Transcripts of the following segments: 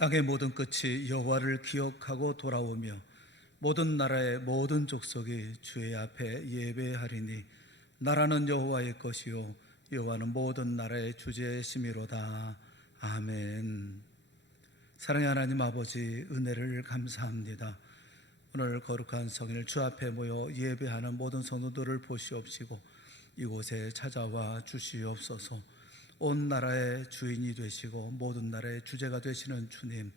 땅의 모든 끝이 여호와를 기억하고 돌아오며 모든 나라의 모든 족속이 주의 앞에 예배하리니 나라는 여호와의 것이요 여호와는 모든 나라의 주제심이로다. 아멘. 사랑의 하나님 아버지, 은혜를 감사합니다. 오늘 거룩한 성일 주 앞에 모여 예배하는 모든 성도들을 보시옵시고 이곳에 찾아와 주시옵소서. 온 나라의 주인이 되시고 모든 나라의 주제가 되시는 주님,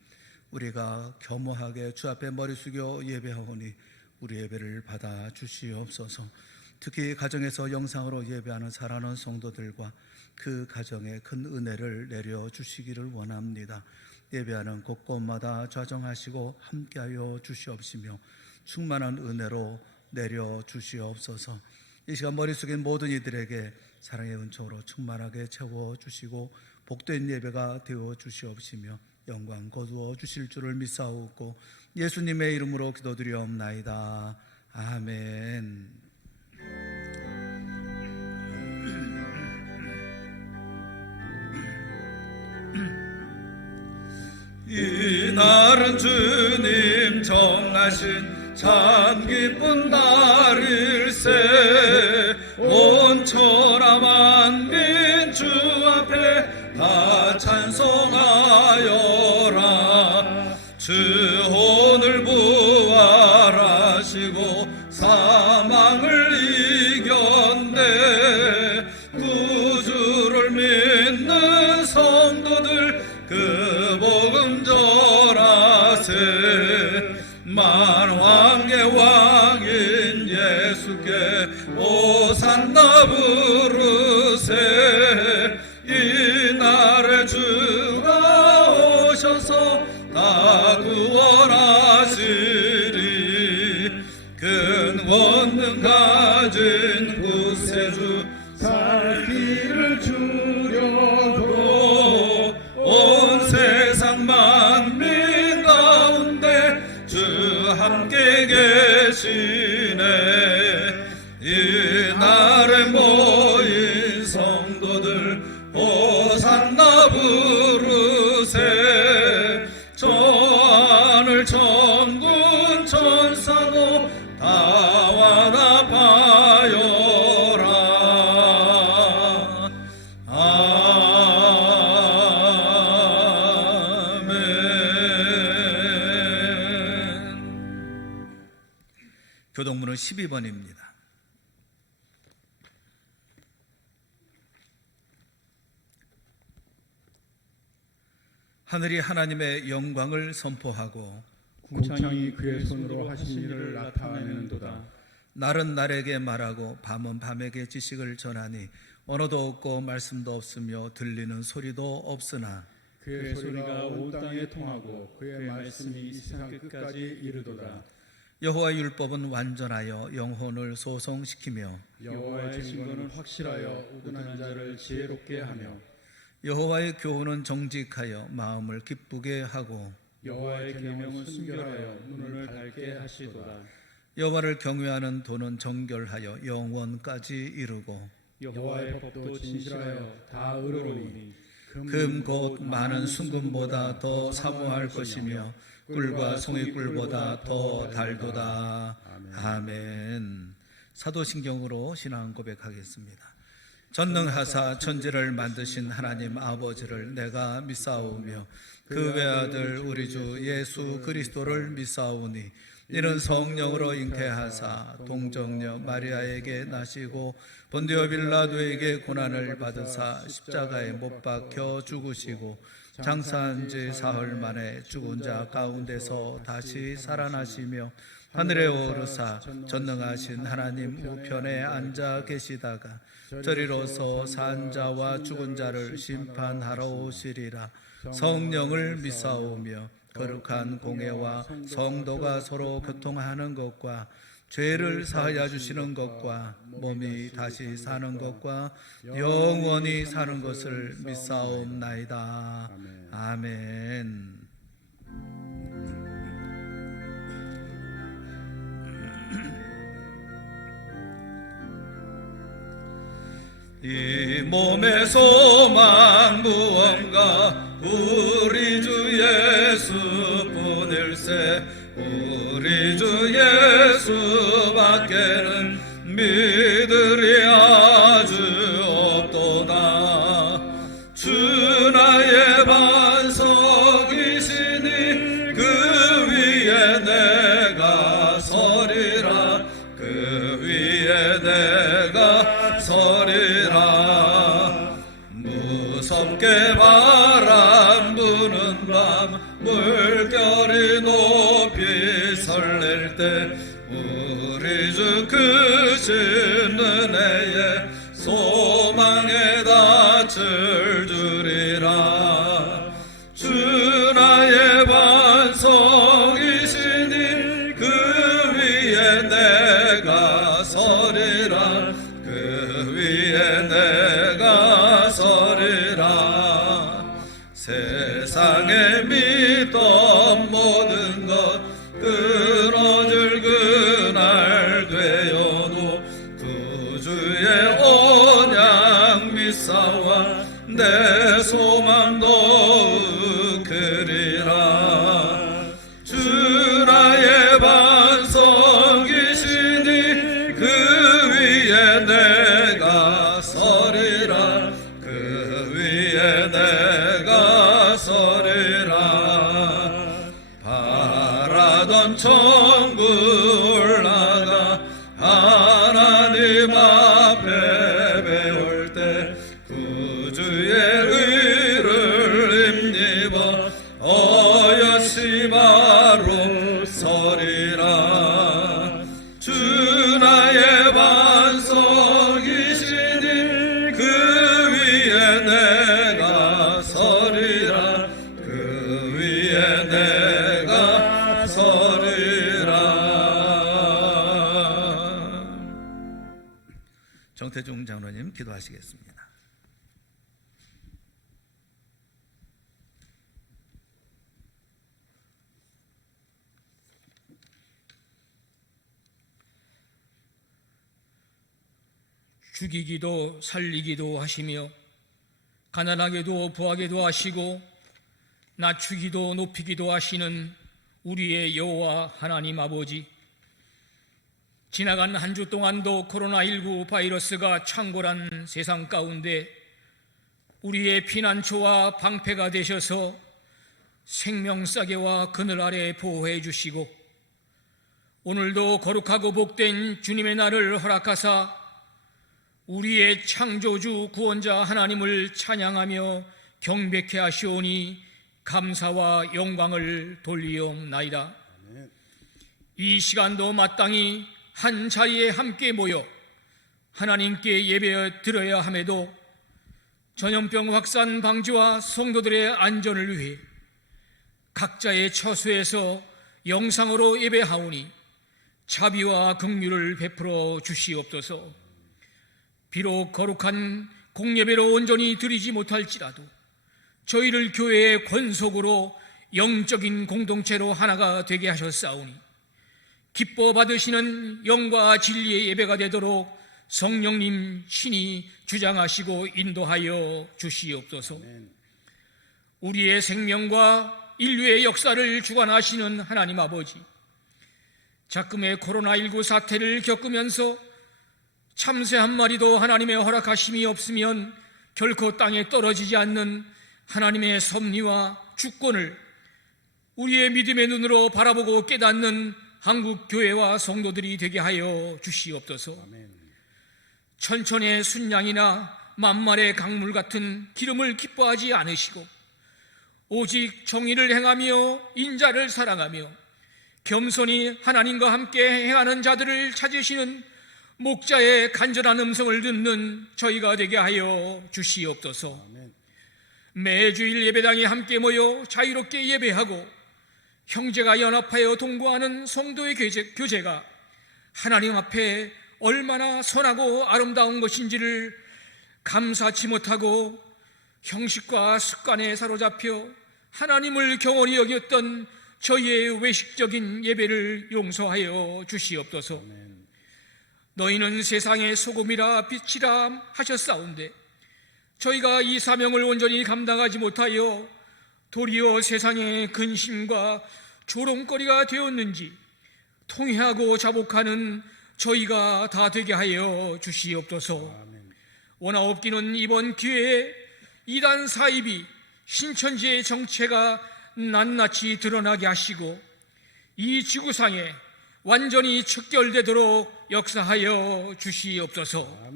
우리가 겸허하게 주 앞에 머리 숙여 예배하오니 우리 예배를 받아 주시옵소서. 특히 가정에서 영상으로 예배하는 사랑하는 성도들과 그 가정에 큰 은혜를 내려 주시기를 원합니다. 예배하는 곳곳마다 좌정하시고 함께하여 주시옵시며 충만한 은혜로 내려 주시옵소서. 이 시간 머리 숙인 모든 이들에게 사랑의 은총으로 충만하게 채워주시고 복된 예배가 되어 주시옵시며 영광 거두어 주실 줄을 믿사오고 예수님의 이름으로 기도드리옵나이다. 아멘. 이날은 주님 정하신 참 기쁜 날일세. 온 천하 만민 주 앞에 다 찬송하여라. 주 오늘 부활하시고 사망을 이겼네. 구주를 믿는 성도들 그 복음 전하세. 만왕의 왕인 예수께 오산나 부르세. 이날에 주가 오셔서 다 구원하시리. 큰 권능 가진 구세주 살 길을 주려고 온 세상 만민 가운데 주 함께 계시네. 이날에 모인 성도들 호산나 부르세. 저 하늘 천군 천사도 다 와나 봐요라. 교동문은 12번입니다. 하늘이 하나님의 영광을 선포하고 궁창이 그의 손으로 하신 일을 나타내는도다. 날은 날에게 말하고 밤은 밤에게 지식을 전하니 언어도 없고 말씀도 없으며 들리는 소리도 없으나 그의 소리가 온 땅에 통하고 그의 말씀이 이 세상 끝까지 이르도다. 여호와의 율법은 완전하여 영혼을 소성시키며 여호와의 증거는 확실하여 우둔한 자를 지혜롭게 하며 여호와의 교훈은 정직하여 마음을 기쁘게 하고 여호와의 계명은 순결하여 눈을 밝게 하시도다. 여호와를 경외하는 도는 정결하여 영원까지 이르고 여호와의 법도 진실하여 다 의로우니 금 곧 많은 순금보다 더 사모할 것이며 꿀과 송이꿀보다 더 달도다. 아멘. 사도신경으로 신앙 고백하겠습니다. 전능하사 천지를 만드신 하나님 아버지를 내가 믿사오며 그 외아들 우리 주 예수 그리스도를 믿사오니 이는 성령으로 잉태하사 동정녀 마리아에게 나시고 본디오 빌라도에게 고난을 받으사 십자가에 못 박혀 죽으시고 장사한 지 사흘 만에 죽은 자 가운데서 다시 살아나시며 하늘에 오르사 전능하신 하나님 우편에 앉아 계시다가 저리로서 산 자와 죽은 자를 심판하러 오시리라. 성령을 믿사오며 거룩한 공회와 성도가 서로 교통하는 것과 죄를 사하여 주시는 것과 몸이 다시 사는 것과 영원히 사는 것을 믿사옵나이다. 아멘. 이 몸의 소망 무언가 우리 주 바람 부는 밤 물결이 높이 설렐 때 우리 주 크신 은혜에 소망에 닻을 두리라. 주 나의 반석이시니 그 위에 내가 서리라. 그 위에 내가 서리라. 세상에 믿던 모든 것 끊어질 그날 되어도 구주의 언약 믿사와 내 소망 더욱 크리라. 주 나의 반석이시니 그 위에 내가 서리라. 그 위에 내가 서리라. 바라던 천국 올라가 하나님 앞에 배울 때 구주의 의를 힘입어 어여시 바로 서리라. 주 나의 반석이시니 그 위에 내가 서리라. 그 위에 내가 서리라. 정태중 장로님 기도하시겠습니다. 죽이기도 살리기도 하시며 가난하게도 부하게도 하시고 낮추기도 높이기도 하시는 우리의 여호와 하나님 아버지, 지나간 한 주 동안도 코로나19 바이러스가 창궐한 세상 가운데 우리의 피난처와 방패가 되셔서 생명싸개와 그늘 아래 보호해 주시고 오늘도 거룩하고 복된 주님의 날을 허락하사 우리의 창조주 구원자 하나님을 찬양하며 경배케 하시오니 감사와 영광을 돌리옵나이다. 이 시간도 마땅히 한 자리에 함께 모여 하나님께 예배 드려야 함에도 전염병 확산 방지와 성도들의 안전을 위해 각자의 처소에서 영상으로 예배하오니 자비와 긍휼을 베풀어 주시옵소서. 비록 거룩한 공예배로 온전히 드리지 못할지라도 저희를 교회의 권속으로 영적인 공동체로 하나가 되게 하셨사오니 기뻐 받으시는 영과 진리의 예배가 되도록 성령님 친히 주장하시고 인도하여 주시옵소서. 우리의 생명과 인류의 역사를 주관하시는 하나님 아버지, 작금의 코로나19 사태를 겪으면서 참새 한 마리도 하나님의 허락하심이 없으면 결코 땅에 떨어지지 않는 하나님의 섭리와 주권을 우리의 믿음의 눈으로 바라보고 깨닫는 한국 교회와 성도들이 되게 하여 주시옵소서. 천천의 순양이나 만말의 강물 같은 기름을 기뻐하지 않으시고 오직 정의를 행하며 인자를 사랑하며 겸손히 하나님과 함께 행하는 자들을 찾으시는 목자의 간절한 음성을 듣는 저희가 되게 하여 주시옵소서. 매주일 예배당에 함께 모여 자유롭게 예배하고 형제가 연합하여 동거하는 성도의 교제가 하나님 앞에 얼마나 선하고 아름다운 것인지를 감사치 못하고 형식과 습관에 사로잡혀 하나님을 경홀히 여겼던 저희의 외식적인 예배를 용서하여 주시옵소서. 너희는 세상의 소금이라 빛이라 하셨사온데 저희가 이 사명을 온전히 감당하지 못하여 도리어 세상의 근심과 조롱거리가 되었는지 통회하고 자복하는 저희가 다 되게 하여 주시옵소서. 원하옵기는 이번 기회에 이단 사입이 신천지의 정체가 낱낱이 드러나게 하시고 이 지구상에 완전히 척결되도록 역사하여 주시옵소서.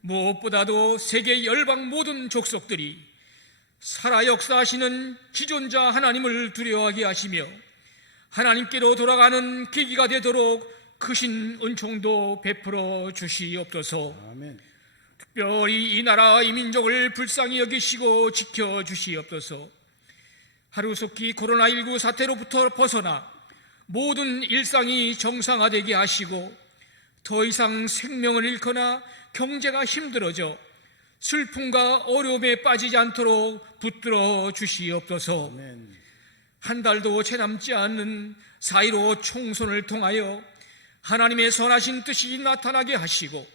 무엇보다도 세계 열방 모든 족속들이 살아 역사하시는 지존자 하나님을 두려워하게 하시며 하나님께로 돌아가는 계기가 되도록 크신 은총도 베풀어 주시옵소서. 아멘. 특별히 이 나라 이 민족을 불쌍히 여기시고 지켜주시옵소서. 하루속히 코로나19 사태로부터 벗어나 모든 일상이 정상화되게 하시고 더 이상 생명을 잃거나 경제가 힘들어져 슬픔과 어려움에 빠지지 않도록 붙들어 주시옵소서. 아멘. 한 달도 채 남지 않는 4.15 총선을 통하여 하나님의 선하신 뜻이 나타나게 하시고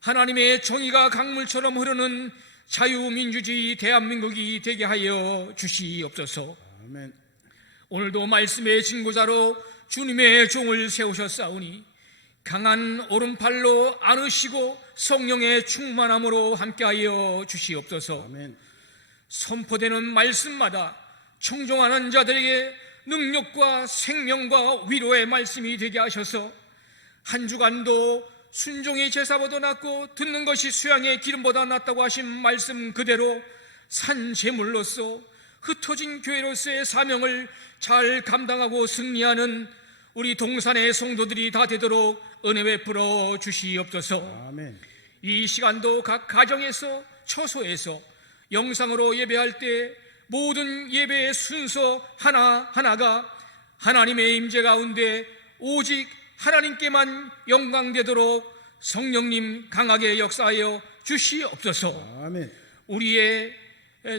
하나님의 정의가 강물처럼 흐르는 자유민주주의 대한민국이 되게 하여 주시옵소서. 아멘. 오늘도 말씀의 증거자로 주님의 종을 세우셨사오니 강한 오른팔로 안으시고 성령의 충만함으로 함께하여 주시옵소서. 아멘. 선포되는 말씀마다 청종하는 자들에게 능력과 생명과 위로의 말씀이 되게 하셔서 한 주간도 순종이 제사보다 낫고 듣는 것이 수양의 기름보다 낫다고 하신 말씀 그대로 산 제물로서 흩어진 교회로서의 사명을 잘 감당하고 승리하는 우리 동산의 성도들이 다 되도록 은혜 베풀어 주시옵소서. 아멘. 이 시간도 각 가정에서 처소에서 영상으로 예배할 때 모든 예배의 순서 하나하나가 하나님의 임재 가운데 오직 하나님께만 영광되도록 성령님 강하게 역사하여 주시옵소서. 아멘. 우리의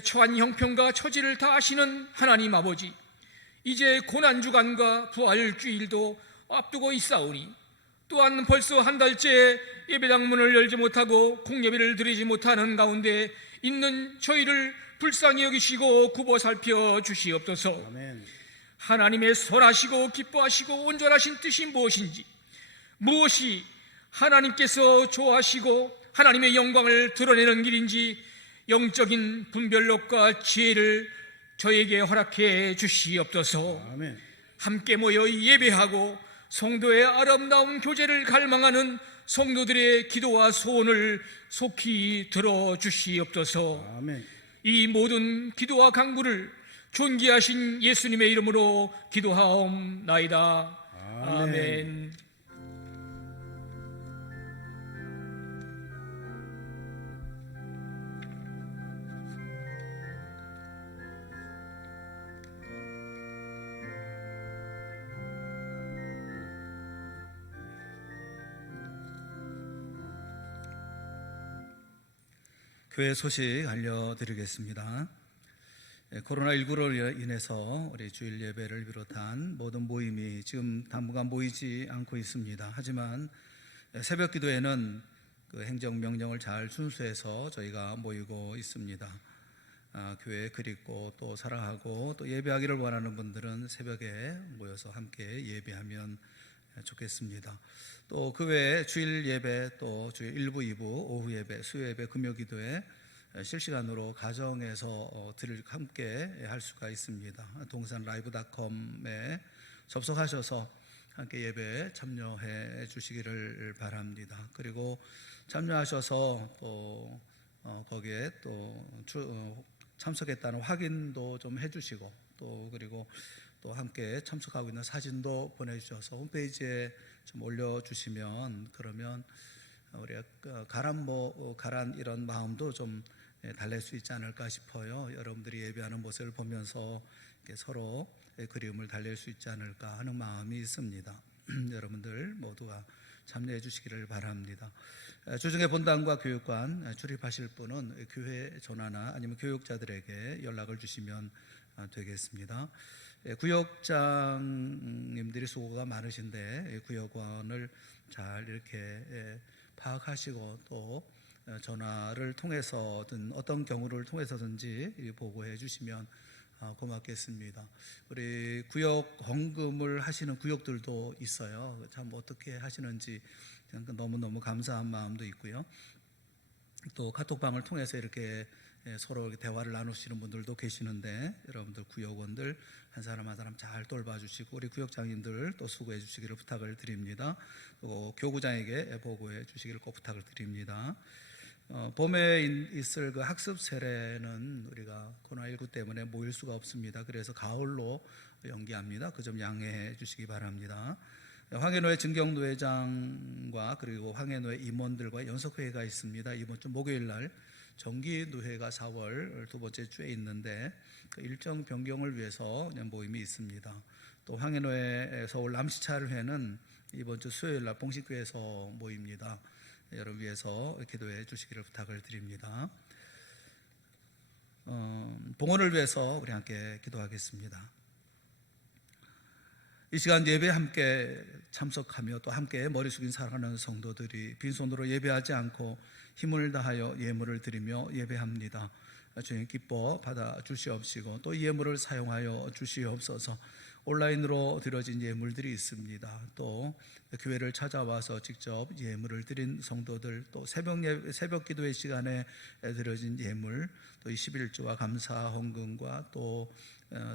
처한 형편과 처지를 다 아시는 하나님 아버지, 이제 고난주간과 부활주일도 앞두고 있사오니 또한 벌써 한 달째 예배당 문을 열지 못하고 공예배를 드리지 못하는 가운데 있는 저희를 불쌍히 여기시고 굽어 살펴 주시옵소서. 아멘. 하나님의 선하시고 기뻐하시고 온전하신 뜻이 무엇인지, 무엇이 하나님께서 좋아하시고 하나님의 영광을 드러내는 길인지 영적인 분별력과 지혜를 저에게 허락해 주시옵소서. 아멘. 함께 모여 예배하고 성도의 아름다운 교제를 갈망하는 성도들의 기도와 소원을 속히 들어주시옵소서. 아멘. 이 모든 기도와 간구를 존귀하신 예수님의 이름으로 기도하옵나이다. 아멘. 교회 소식 알려드리겠습니다. 코로나19로 인해서 우리 주일 예배를 비롯한 모든 모임이 지금 당분간 모이지 않고 있습니다. 하지만 새벽 기도회는 그 행정명령을 잘 순수해서 저희가 모이고 있습니다. 교회에 그립고 또 사랑하고 또 예배하기를 원하는 분들은 새벽에 모여서 함께 예배하면 좋겠습니다. 또 그 외에 주일 예배, 또 주일 1부, 2부, 오후 예배, 수요 예배, 금요 기도회 실시간으로 가정에서 함께 할 수가 있습니다. 동산라이브.com에 접속하셔서 함께 예배에 참여해 주시기를 바랍니다. 그리고 참여하셔서 또 거기에 또 참석했다는 확인도 좀 해주시고 또 그리고 또 함께 참석하고 있는 사진도 보내주셔서 홈페이지에 좀 올려주시면 그러면 우리가 가란 이런 마음도 좀 달랠 수 있지 않을까 싶어요. 여러분들이 예배하는 모습을 보면서 서로 그리움을 달랠 수 있지 않을까 하는 마음이 있습니다. 여러분들 모두가 참여해 주시기를 바랍니다. 주중에 본당과 교육관 출입하실 분은 교회 전화나 아니면 교육자들에게 연락을 주시면 되겠습니다. 구역장님들이 수고가 많으신데 구역원을 잘 이렇게 파악하시고 또 전화를 통해서든 어떤 경우를 통해서든지 보고해 주시면 고맙겠습니다. 우리 구역 헌금을 하시는 구역들도 있어요. 참 어떻게 하시는지 너무너무 감사한 마음도 있고요. 또 카톡방을 통해서 이렇게 서로 대화를 나누시는 분들도 계시는데 여러분들 구역원들 한 사람 한 사람 잘 돌봐주시고 우리 구역장님들 또 수고해 주시기를 부탁을 드립니다. 또 교구장에게 보고해 주시기를 꼭 부탁을 드립니다. 봄에 있을 그 학습 세례는 우리가 코로나19 때문에 모일 수가 없습니다. 그래서 가을로 연기합니다. 그 점 양해해 주시기 바랍니다. 황해노회 증경노회장과 그리고 황해노회 임원들과 연석회의가 있습니다. 이번 주 목요일 날 정기노회가 4월 두 번째 주에 있는데 그 일정 변경을 위해서 그냥 모임이 있습니다. 또 황해노회 서울 남시찰회는 이번 주 수요일 날 봉식교에서 모입니다. 여러분 위해서 기도해 주시기를 부탁을 드립니다. 봉헌을 위해서 우리 함께 기도하겠습니다. 이 시간 예배 함께 참석하며 또 함께 머리 숙인 사랑하는 성도들이 빈손으로 예배하지 않고 힘을 다하여 예물을 드리며 예배합니다. 주님 기뻐 받아 주시옵시고 또 예물을 사용하여 주시옵소서. 온라인으로 드려진 예물들이 있습니다. 또 교회를 찾아와서 직접 예물을 드린 성도들, 또 새벽 기도의 시간에 드려진 예물, 또 21조와 감사 헌금과 또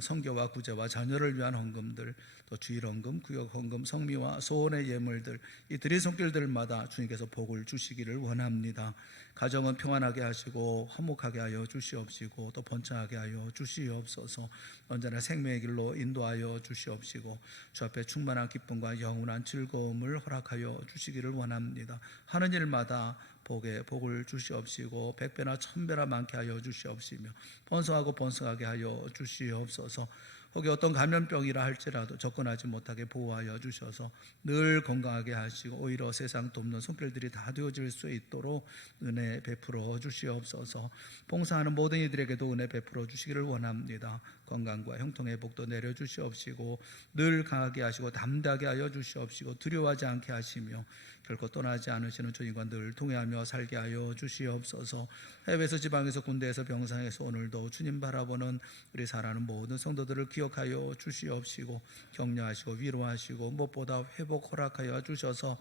선교와 구제와 자녀를 위한 헌금들, 또 주일 헌금, 구역 헌금, 성미와 소원의 예물들, 이 드린 손길들마다 주님께서 복을 주시기를 원합니다. 가정은 평안하게 하시고 화목하게 하여 주시옵시고 또 번창하게 하여 주시옵소서. 언제나 생명의 길로 인도하여 주시옵시고 주 앞에 충만한 기쁨과 영원한 즐거움을 허락하여 주시기를 원합니다. 하는 일마다 복에 복을 주시옵시고 100배나 1000배나 많게 하여 주시옵시며 번성하고 번성하게 하여 주시옵소서. 혹여 어떤 감염병이라 할지라도 접근하지 못하게 보호하여 주셔서 늘 건강하게 하시고 오히려 세상 돕는 손길들이 다 되어질 수 있도록 은혜 베풀어 주시옵소서. 봉사하는 모든 이들에게도 은혜 베풀어 주시기를 원합니다. 건강과 형통의 복도 내려 주시옵시고 늘 강하게 하시고 담대하게 하여 주시옵시고 두려워하지 않게 하시며 결코 떠나지 않으시는 주님과 늘 동행하며 살게 하여 주시옵소서. 해외에서 지방에서 군대에서 병상에서 오늘도 주님 바라보는 우리 사랑하는 모든 성도들을 기억하여 주시옵시고 격려하시고 위로하시고 무엇보다 회복 허락하여 주셔서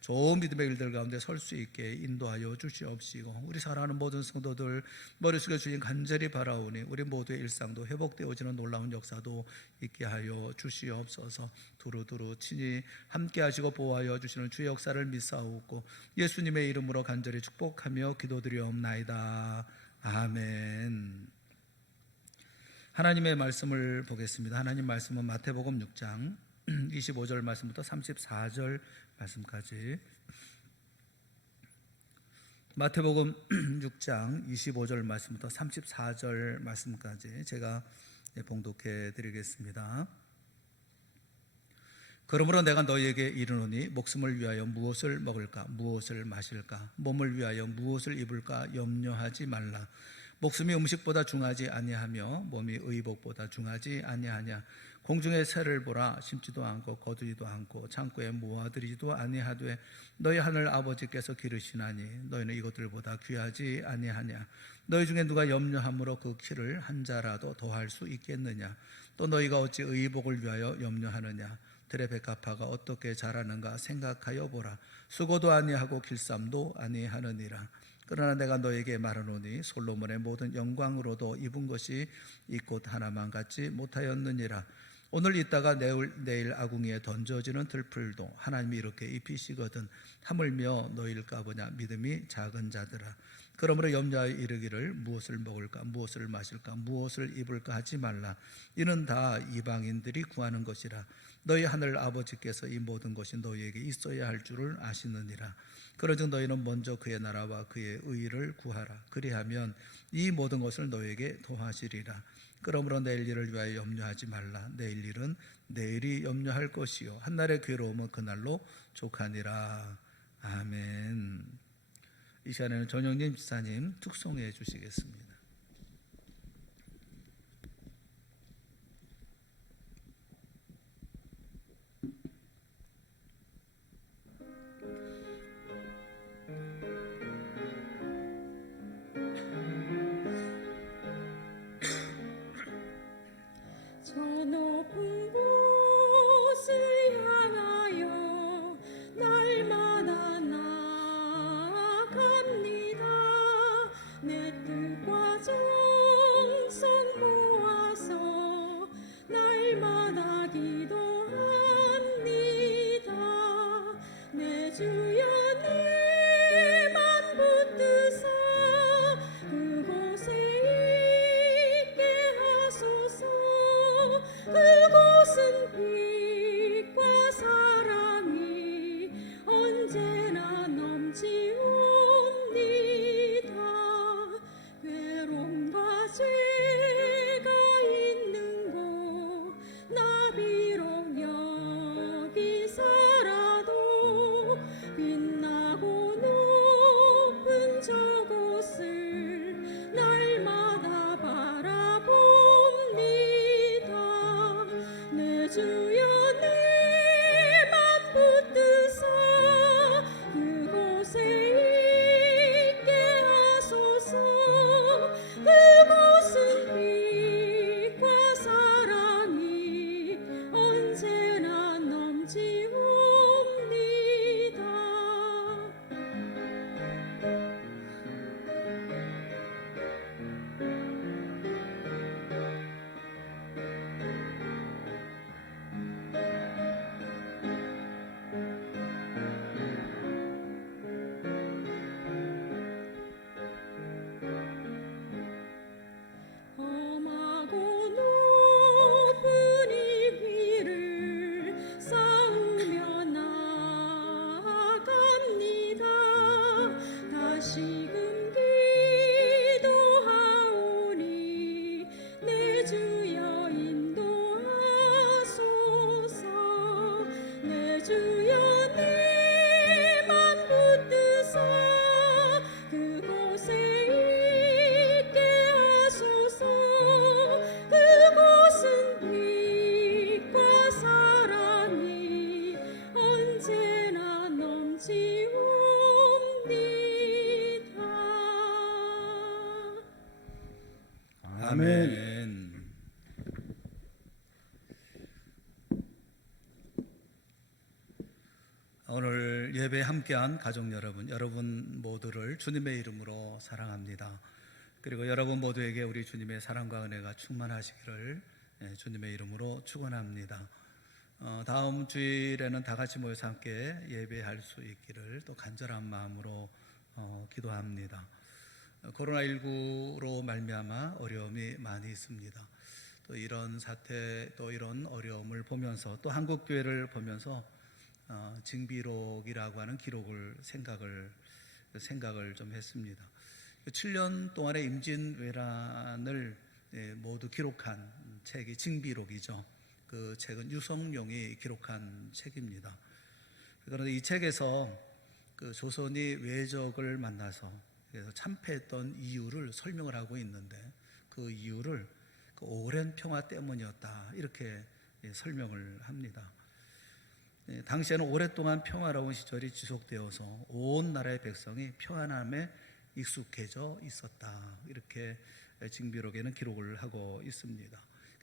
좋은 믿음의 길들 가운데 설 수 있게 인도하여 주시옵시고 우리 사랑하는 모든 성도들 머리 숙여 주님 간절히 바라오니 우리 모두의 일상도 회복되어지는 놀라운 역사도 있게 하여 주시옵소서. 두루두루 친히 함께 하시고 보호하여 주시는 주의 역사를 믿사옵고 예수님의 이름으로 간절히 축복하며 기도드리옵나이다. 아멘. 하나님의 말씀을 보겠습니다. 하나님 말씀은 마태복음 6장 25절 말씀부터 34절 말씀까지. 마태복음 6장 25절 말씀부터 34절 말씀까지 제가 봉독해 드리겠습니다. 그러므로 내가 너희에게 이르노니 목숨을 위하여 무엇을 먹을까 무엇을 마실까 몸을 위하여 무엇을 입을까 염려하지 말라. 목숨이 음식보다 중하지 아니하며 몸이 의복보다 중하지 아니하냐. 공중의 새를 보라. 심지도 않고 거두지도 않고 창고에 모아들이지도 아니하되 너희 하늘 아버지께서 기르시나니 너희는 이것들보다 귀하지 아니하냐. 너희 중에 누가 염려함으로 그 키를 한 자라도 더할 수 있겠느냐. 또 너희가 어찌 의복을 위하여 염려하느냐. 들의 백합화가 어떻게 자라는가 생각하여 보라. 수고도 아니하고 길쌈도 아니하느니라. 그러나 내가 너에게 말하노니 솔로몬의 모든 영광으로도 입은 것이 이 꽃 하나만 같지 못하였느니라. 오늘 있다가 내일 아궁이에 던져지는 들풀도 하나님이 이렇게 입히시거든 하물며 너희일까 보냐. 믿음이 작은 자들아. 그러므로 염려하여 이르기를 무엇을 먹을까 무엇을 마실까 무엇을 입을까 하지 말라. 이는 다 이방인들이 구하는 것이라. 너희 하늘 아버지께서 이 모든 것이 너희에게 있어야 할 줄을 아시느니라. 그러즉 너희는 먼저 그의 나라와 그의 의를 구하라. 그리하면 이 모든 것을 너희에게 더하시리라. 그러므로 내일 일을 위하여 염려하지 말라. 내일 일은 내일이 염려할 것이요 한날의 괴로움은 그날로 족하니라. 아멘. 이 시간에는 전영님 지사님 특송해 주시겠습니다. 저 높은 곳을 향하여 날마다 나아갑니다. 내 뜻과 그곳은 빛과 사랑이 언제나 넘치옵니다. 괴로움과 죄가 있는 곳 나 비록 여기 살아도 빛나고 높은 저곳을 날마다 바라봅니다. 내 주여 내 맘 붙드사 그곳에 있게 하소서. 그곳은 빛과 사랑이 언제나 넘치옵니다. 험하고 높은 이 위를 쌓으며 나아갑니다. 다시금 기도하오니 내 주여 인도하소서. 내 주여 내 맘 붙드사 그곳에 있게 하소서. 그곳은 빛과 사랑이 언제나 넘치옵니다. 아멘. 오늘 예배 함께한 가족 여러분 모두를 주님의 이름으로 사랑합니다. 그리고 여러분 모두에게 우리 주님의 사랑과 은혜가 충만하시기를 주님의 이름으로 축원합니다. 다음 주일에는 다 같이 모여서 함께 예배할 수 있기를 또 간절한 마음으로 기도합니다. 코로나19로 말미암아 어려움이 많이 있습니다. 또 이런 사태, 또 이런 어려움을 보면서 또 한국 교회를 보면서 징비록이라고 하는 기록을 생각을 좀 했습니다. 7년 동안의 임진왜란을 모두 기록한 책이 징비록이죠. 그 책은 유성룡이 기록한 책입니다. 그런데 이 책에서 그 조선이 왜적을 만나서 그래서 참패했던 이유를 설명을 하고 있는데 그 이유를 그 오랜 평화 때문이었다 이렇게 설명을 합니다. 당시에는 오랫동안 평화로운 시절이 지속되어서 온 나라의 백성이 평안함에 익숙해져 있었다 이렇게 징비록에는 기록을 하고 있습니다.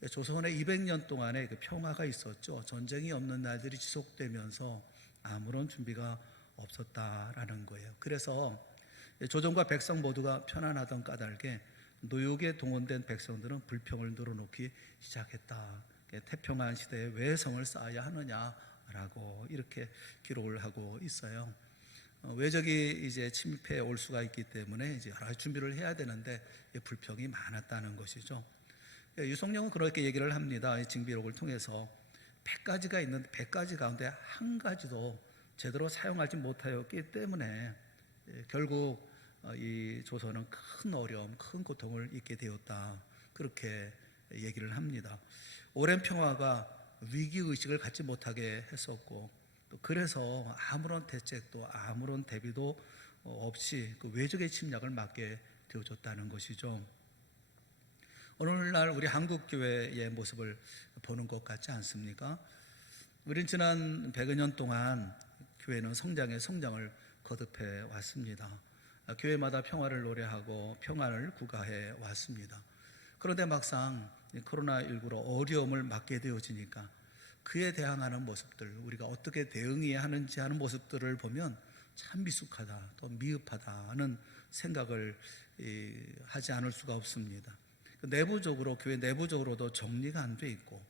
조선의 200년 동안의 그 평화가 있었죠. 전쟁이 없는 날들이 지속되면서 아무런 준비가 없었다라는 거예요. 그래서 조정과 백성 모두가 편안하던 까닭에 노역에 동원된 백성들은 불평을 늘어놓기 시작했다. 태평한 시대에 왜 성을 쌓아야 하느냐라고 이렇게 기록을 하고 있어요. 왜적이 이제 침입해 올 수가 있기 때문에 이제 여러 가지 준비를 해야 되는데 불평이 많았다는 것이죠. 유성룡은 그렇게 얘기를 합니다. 이 징비록을 통해서 100가지가 있는데 100가지 가운데 한 가지도 제대로 사용하지 못하였기 때문에 결국 이 조선은 큰 어려움, 큰 고통을 잊게 되었다. 그렇게 얘기를 합니다. 오랜 평화가 위기의식을 갖지 못하게 했었고 또 그래서 아무런 대책도 아무런 대비도 없이 그 외적의 침략을 막게 되어졌다는 것이죠. 오늘날 우리 한국교회의 모습을 보는 것 같지 않습니까? 우린 지난 100여 년 동안 교회는 성장에 성장을 거듭해 왔습니다. 교회마다 평화를 노래하고 평안을 구가해 왔습니다. 그런데 막상 코로나19로 어려움을 맞게 되어지니까 그에 대항하는 모습들, 우리가 어떻게 대응해야 하는지 하는 모습들을 보면 참 미숙하다, 또 미흡하다는 생각을 하지 않을 수가 없습니다. 내부적으로, 교회 내부적으로도 정리가 안 돼 있고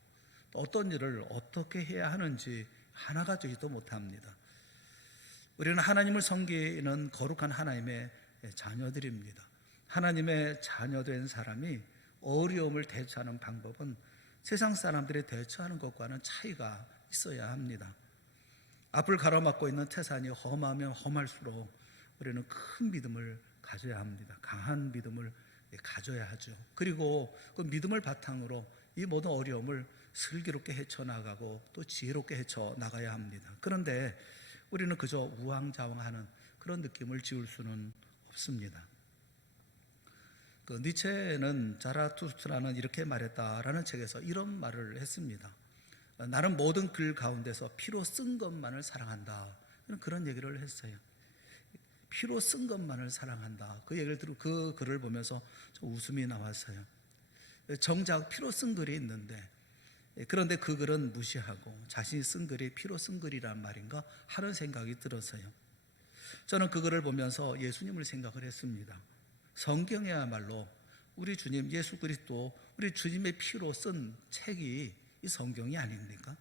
또 어떤 일을 어떻게 해야 하는지 하나가 되지도 못합니다. 우리는 하나님을 섬기는 거룩한 하나님의 자녀들입니다. 하나님의 자녀된 사람이 어려움을 대처하는 방법은 세상 사람들이 대처하는 것과는 차이가 있어야 합니다. 앞을 가로막고 있는 태산이 험하면 험할수록 우리는 큰 믿음을 가져야 합니다. 강한 믿음을 가져야 하죠. 그리고 그 믿음을 바탕으로 이 모든 어려움을 슬기롭게 헤쳐나가고 또 지혜롭게 헤쳐나가야 합니다. 그런데 우리는 그저 우왕좌왕하는 그런 느낌을 지울 수는 없습니다. 그 니체는 자라투스트라는 이렇게 말했다라는 책에서 이런 말을 했습니다. 나는 모든 글 가운데서 피로 쓴 것만을 사랑한다. 그런 얘기를 했어요. 피로 쓴 것만을 사랑한다. 그 얘기를 들고 그 글을 보면서 좀 웃음이 나왔어요. 정작 피로 쓴 글이 있는데 그런데 그 글은 무시하고 자신이 쓴 글이 피로 쓴 글이란 말인가 하는 생각이 들었어요. 저는 그 글을 보면서 예수님을 생각을 했습니다. 성경이야말로 우리 주님 예수 그리스도 우리 주님의 피로 쓴 책이 이 성경이 아닙니까?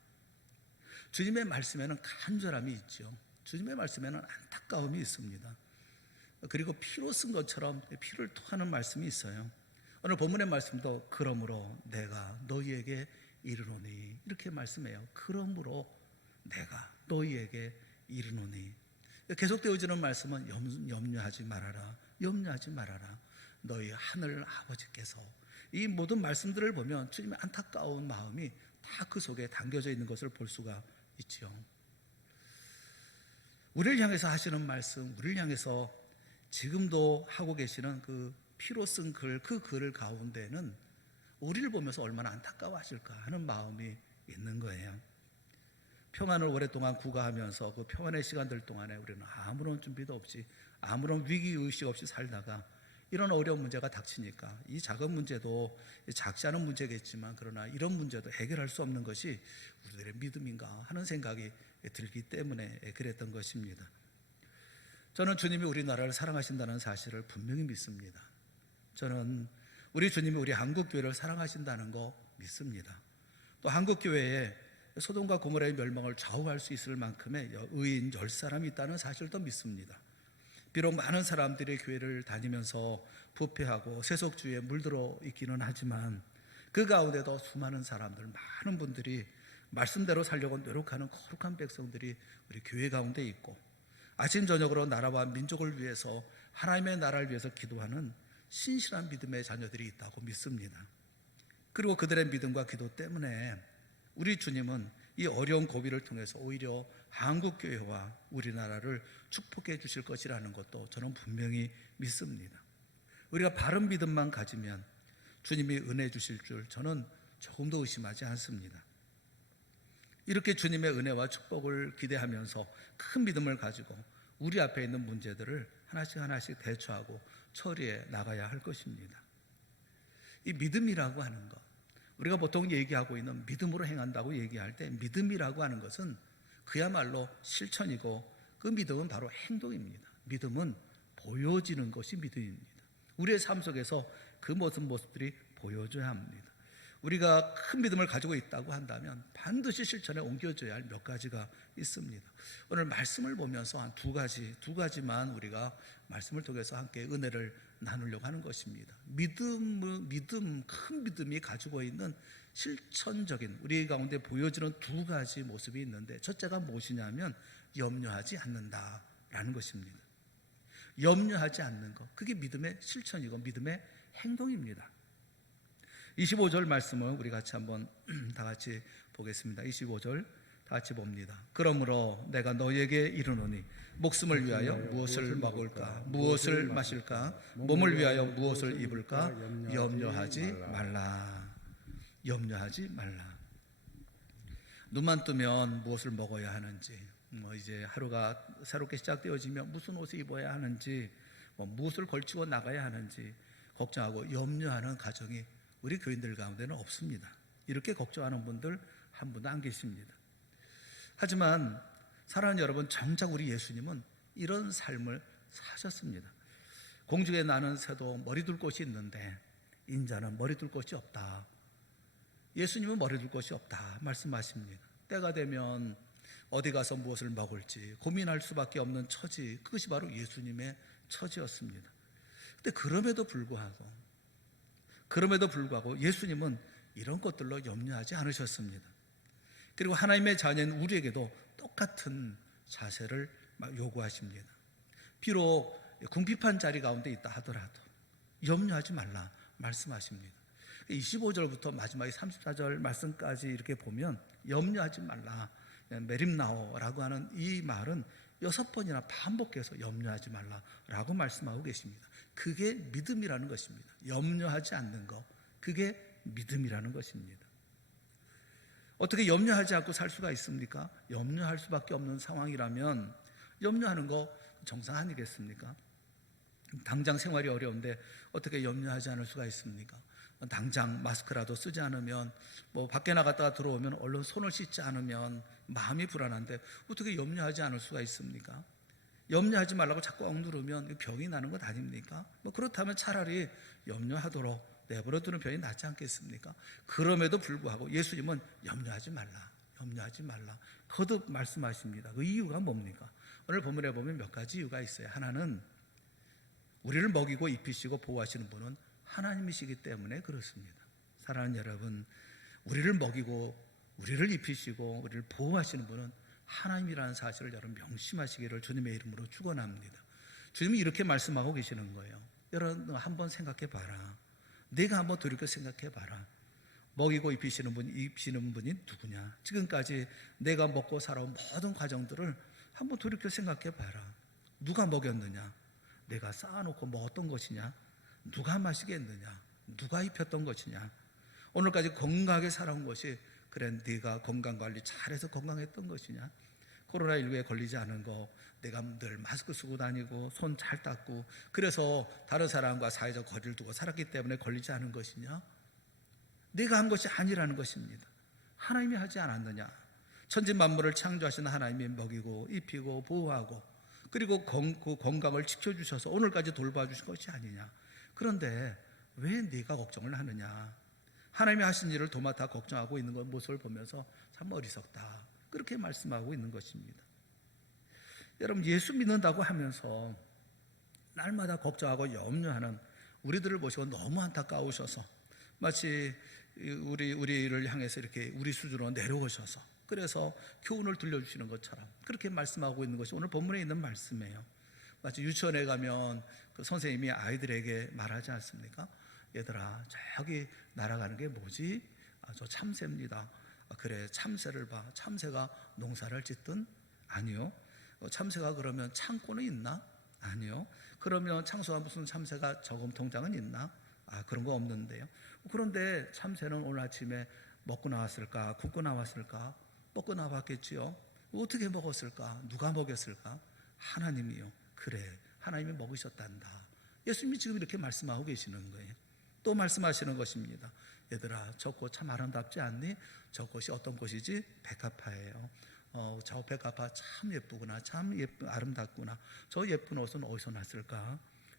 주님의 말씀에는 간절함이 있죠. 주님의 말씀에는 안타까움이 있습니다. 그리고 피로 쓴 것처럼 피를 토하는 말씀이 있어요. 오늘 본문의 말씀도 그러므로 내가 너희에게 이르노니 이렇게 말씀해요. 그러므로 내가 너희에게 이르노니. 계속되어지는 말씀은 염려하지 말아라. 염려하지 말아라. 너희 하늘 아버지께서 이 모든 말씀들을 보면 주님의 안타까운 마음이 다 그 속에 담겨져 있는 것을 볼 수가 있죠. 우리를 향해서 하시는 말씀, 우리를 향해서 지금도 하고 계시는 그 피로 쓴 글, 그 글을 가운데는 우리를 보면서 얼마나 안타까워하실까 하는 마음이 있는 거예요. 평안을 오랫동안 구가하면서 그 평안의 시간들 동안에 우리는 아무런 준비도 없이 아무런 위기의식 없이 살다가 이런 어려운 문제가 닥치니까 이 작은 문제도 작지 않은 문제겠지만 그러나 이런 문제도 해결할 수 없는 것이 우리들의 믿음인가 하는 생각이 들기 때문에 그랬던 것입니다. 저는 주님이 우리나라를 사랑하신다는 사실을 분명히 믿습니다. 저는 우리 주님이 우리 한국교회를 사랑하신다는 거 믿습니다. 또 한국교회에 소돔과 고모라의 멸망을 좌우할 수 있을 만큼의 의인 10사람이 있다는 사실도 믿습니다. 비록 많은 사람들이 교회를 다니면서 부패하고 세속주의에 물들어 있기는 하지만 그 가운데도 수많은 사람들, 많은 분들이 말씀대로 살려고 노력하는 거룩한 백성들이 우리 교회 가운데 있고 아침 저녁으로 나라와 민족을 위해서 하나님의 나라를 위해서 기도하는 신실한 믿음의 자녀들이 있다고 믿습니다. 그리고 그들의 믿음과 기도 때문에 우리 주님은 이 어려운 고비를 통해서 오히려 한국교회와 우리나라를 축복해 주실 것이라는 것도 저는 분명히 믿습니다. 우리가 바른 믿음만 가지면 주님이 은혜 주실 줄 저는 조금도 의심하지 않습니다. 이렇게 주님의 은혜와 축복을 기대하면서 큰 믿음을 가지고 우리 앞에 있는 문제들을 하나씩 하나씩 대처하고 처리해 나가야 할 것입니다. 이 믿음이라고 하는 것, 우리가 보통 얘기하고 있는 믿음으로 행한다고 얘기할 때 믿음이라고 하는 것은 그야말로 실천이고 그 믿음은 바로 행동입니다. 믿음은 보여지는 것이 믿음입니다. 우리의 삶 속에서 그 모습들이 보여져야 합니다. 우리가 큰 믿음을 가지고 있다고 한다면 반드시 실천에 옮겨져야 할 몇 가지가 있습니다. 오늘 말씀을 보면서 한 두 가지만 우리가 말씀을 통해서 함께 은혜를 나누려고 하는 것입니다. 큰 믿음이 가지고 있는 실천적인 우리 가운데 보여지는 두 가지 모습이 있는데 첫째가 무엇이냐면 염려하지 않는다라는 것입니다. 염려하지 않는 것, 그게 믿음의 실천이고 믿음의 행동입니다. 25절 말씀을 우리 같이 한번 다 같이 보겠습니다. 25절 다 같이 봅니다. 그러므로 내가 너희에게 이르노니 목숨을 위하여 무엇을 먹을까 무엇을 마실까 몸을 위하여 무엇을 입을까 염려하지 말라. 염려하지 말라. 눈만 뜨면 무엇을 먹어야 하는지, 이제 하루가 새롭게 시작되어지면 무슨 옷을 입어야 하는지, 무엇을 걸치고 나가야 하는지 걱정하고 염려하는 가정이 우리 교인들 가운데는 없습니다. 이렇게 걱정하는 분들 한 분도 안 계십니다. 하지만 사랑하는 여러분, 정작 우리 예수님은 이런 삶을 사셨습니다. 공중에 나는 새도 머리 둘 곳이 있는데 인자는 머리 둘 곳이 없다. 예수님은 머리 둘 곳이 없다 말씀하십니다. 때가 되면 어디 가서 무엇을 먹을지 고민할 수밖에 없는 처지, 그것이 바로 예수님의 처지였습니다. 근데 그럼에도 불구하고 예수님은 이런 것들로 염려하지 않으셨습니다. 그리고 하나님의 자녀인 우리에게도 똑같은 자세를 요구하십니다. 비록 궁핍한 자리 가운데 있다 하더라도 염려하지 말라 말씀하십니다. 25절부터 마지막에 34절 말씀까지 이렇게 보면 염려하지 말라, 메림나오라고 하는 이 말은 6번이나 반복해서 염려하지 말라라고 말씀하고 계십니다. 그게 믿음이라는 것입니다. 염려하지 않는 것, 그게 믿음이라는 것입니다. 어떻게 염려하지 않고 살 수가 있습니까? 염려할 수밖에 없는 상황이라면 염려하는 거 정상 아니겠습니까? 당장 생활이 어려운데 어떻게 염려하지 않을 수가 있습니까? 당장 마스크라도 쓰지 않으면, 밖에 나갔다가 들어오면 얼른 손을 씻지 않으면 마음이 불안한데 어떻게 염려하지 않을 수가 있습니까? 염려하지 말라고 자꾸 억누르면 병이 나는 것 아닙니까? 그렇다면 차라리 염려하도록 내버려두는 편이 낫지 않겠습니까? 그럼에도 불구하고 예수님은 염려하지 말라 거듭 말씀하십니다. 그 이유가 뭡니까? 오늘 본문에 보면 몇 가지 이유가 있어요. 하나는 우리를 먹이고 입히시고 보호하시는 분은 하나님이시기 때문에 그렇습니다. 사랑하는 여러분, 우리를 먹이고 우리를 입히시고 우리를 보호하시는 분은 하나님이라는 사실을 여러분 명심하시기를 주님의 이름으로 축원합니다. 주님이 이렇게 말씀하고 계시는 거예요. 여러분 한번 생각해 봐라. 내가 한번 돌이켜 생각해 봐라. 먹이고 입히시는 분이 누구냐? 지금까지 내가 먹고 살아온 모든 과정들을 한번 돌이켜 생각해 봐라. 누가 먹였느냐? 내가 쌓아놓고 먹었던 것이냐? 누가 마시게 했느냐? 누가 입혔던 것이냐? 오늘까지 건강하게 살아온 것이 그래 네가 건강관리 잘해서 건강했던 것이냐? 코로나19에 걸리지 않은 거, 내가 늘 마스크 쓰고 다니고 손 잘 닦고 그래서 다른 사람과 사회적 거리를 두고 살았기 때문에 걸리지 않은 것이냐? 내가 한 것이 아니라는 것입니다. 하나님이 하지 않았느냐? 천지만물을 창조하신 하나님이 먹이고 입히고 보호하고 그리고 그 건강을 지켜주셔서 오늘까지 돌봐주신 것이 아니냐? 그런데 왜 네가 걱정을 하느냐? 하나님이 하신 일을 도맡아 걱정하고 있는 모습을 보면서 참 어리석다, 그렇게 말씀하고 있는 것입니다. 여러분, 예수 믿는다고 하면서 날마다 걱정하고 염려하는 우리들을 보시고 너무 안타까우셔서 마치 우리를 향해서 이렇게 우리 수준으로 내려오셔서 그래서 교훈을 들려주시는 것처럼 그렇게 말씀하고 있는 것이 오늘 본문에 있는 말씀이에요. 마치 유치원에 가면 그 선생님이 아이들에게 말하지 않습니까? 얘들아, 저기 날아가는 게 뭐지? 저 참새입니다. 그래, 참새를 봐. 참새가 농사를 짓든? 아니요. 참새가 그러면 창고는 있나? 아니요. 그러면 창소가 무슨 참새가 저금통장은 있나? 그런 거 없는데요. 그런데 참새는 오늘 아침에 먹고 나왔을까? 굶고 나왔을까? 먹고 나왔겠지요. 어떻게 먹었을까? 누가 먹였을까? 하나님이요. 그래, 하나님이 먹으셨단다. 예수님이 지금 이렇게 말씀하고 계시는 거예요. 또 말씀하시는 것입니다. 얘들아, 저 꽃 참 아름답지 않니? 저 꽃이 어떤 꽃이지? 백합화예요. 저 백합화 참 예쁘구나. 참 아름답구나. 저 예쁜 옷은 어디서 났을까?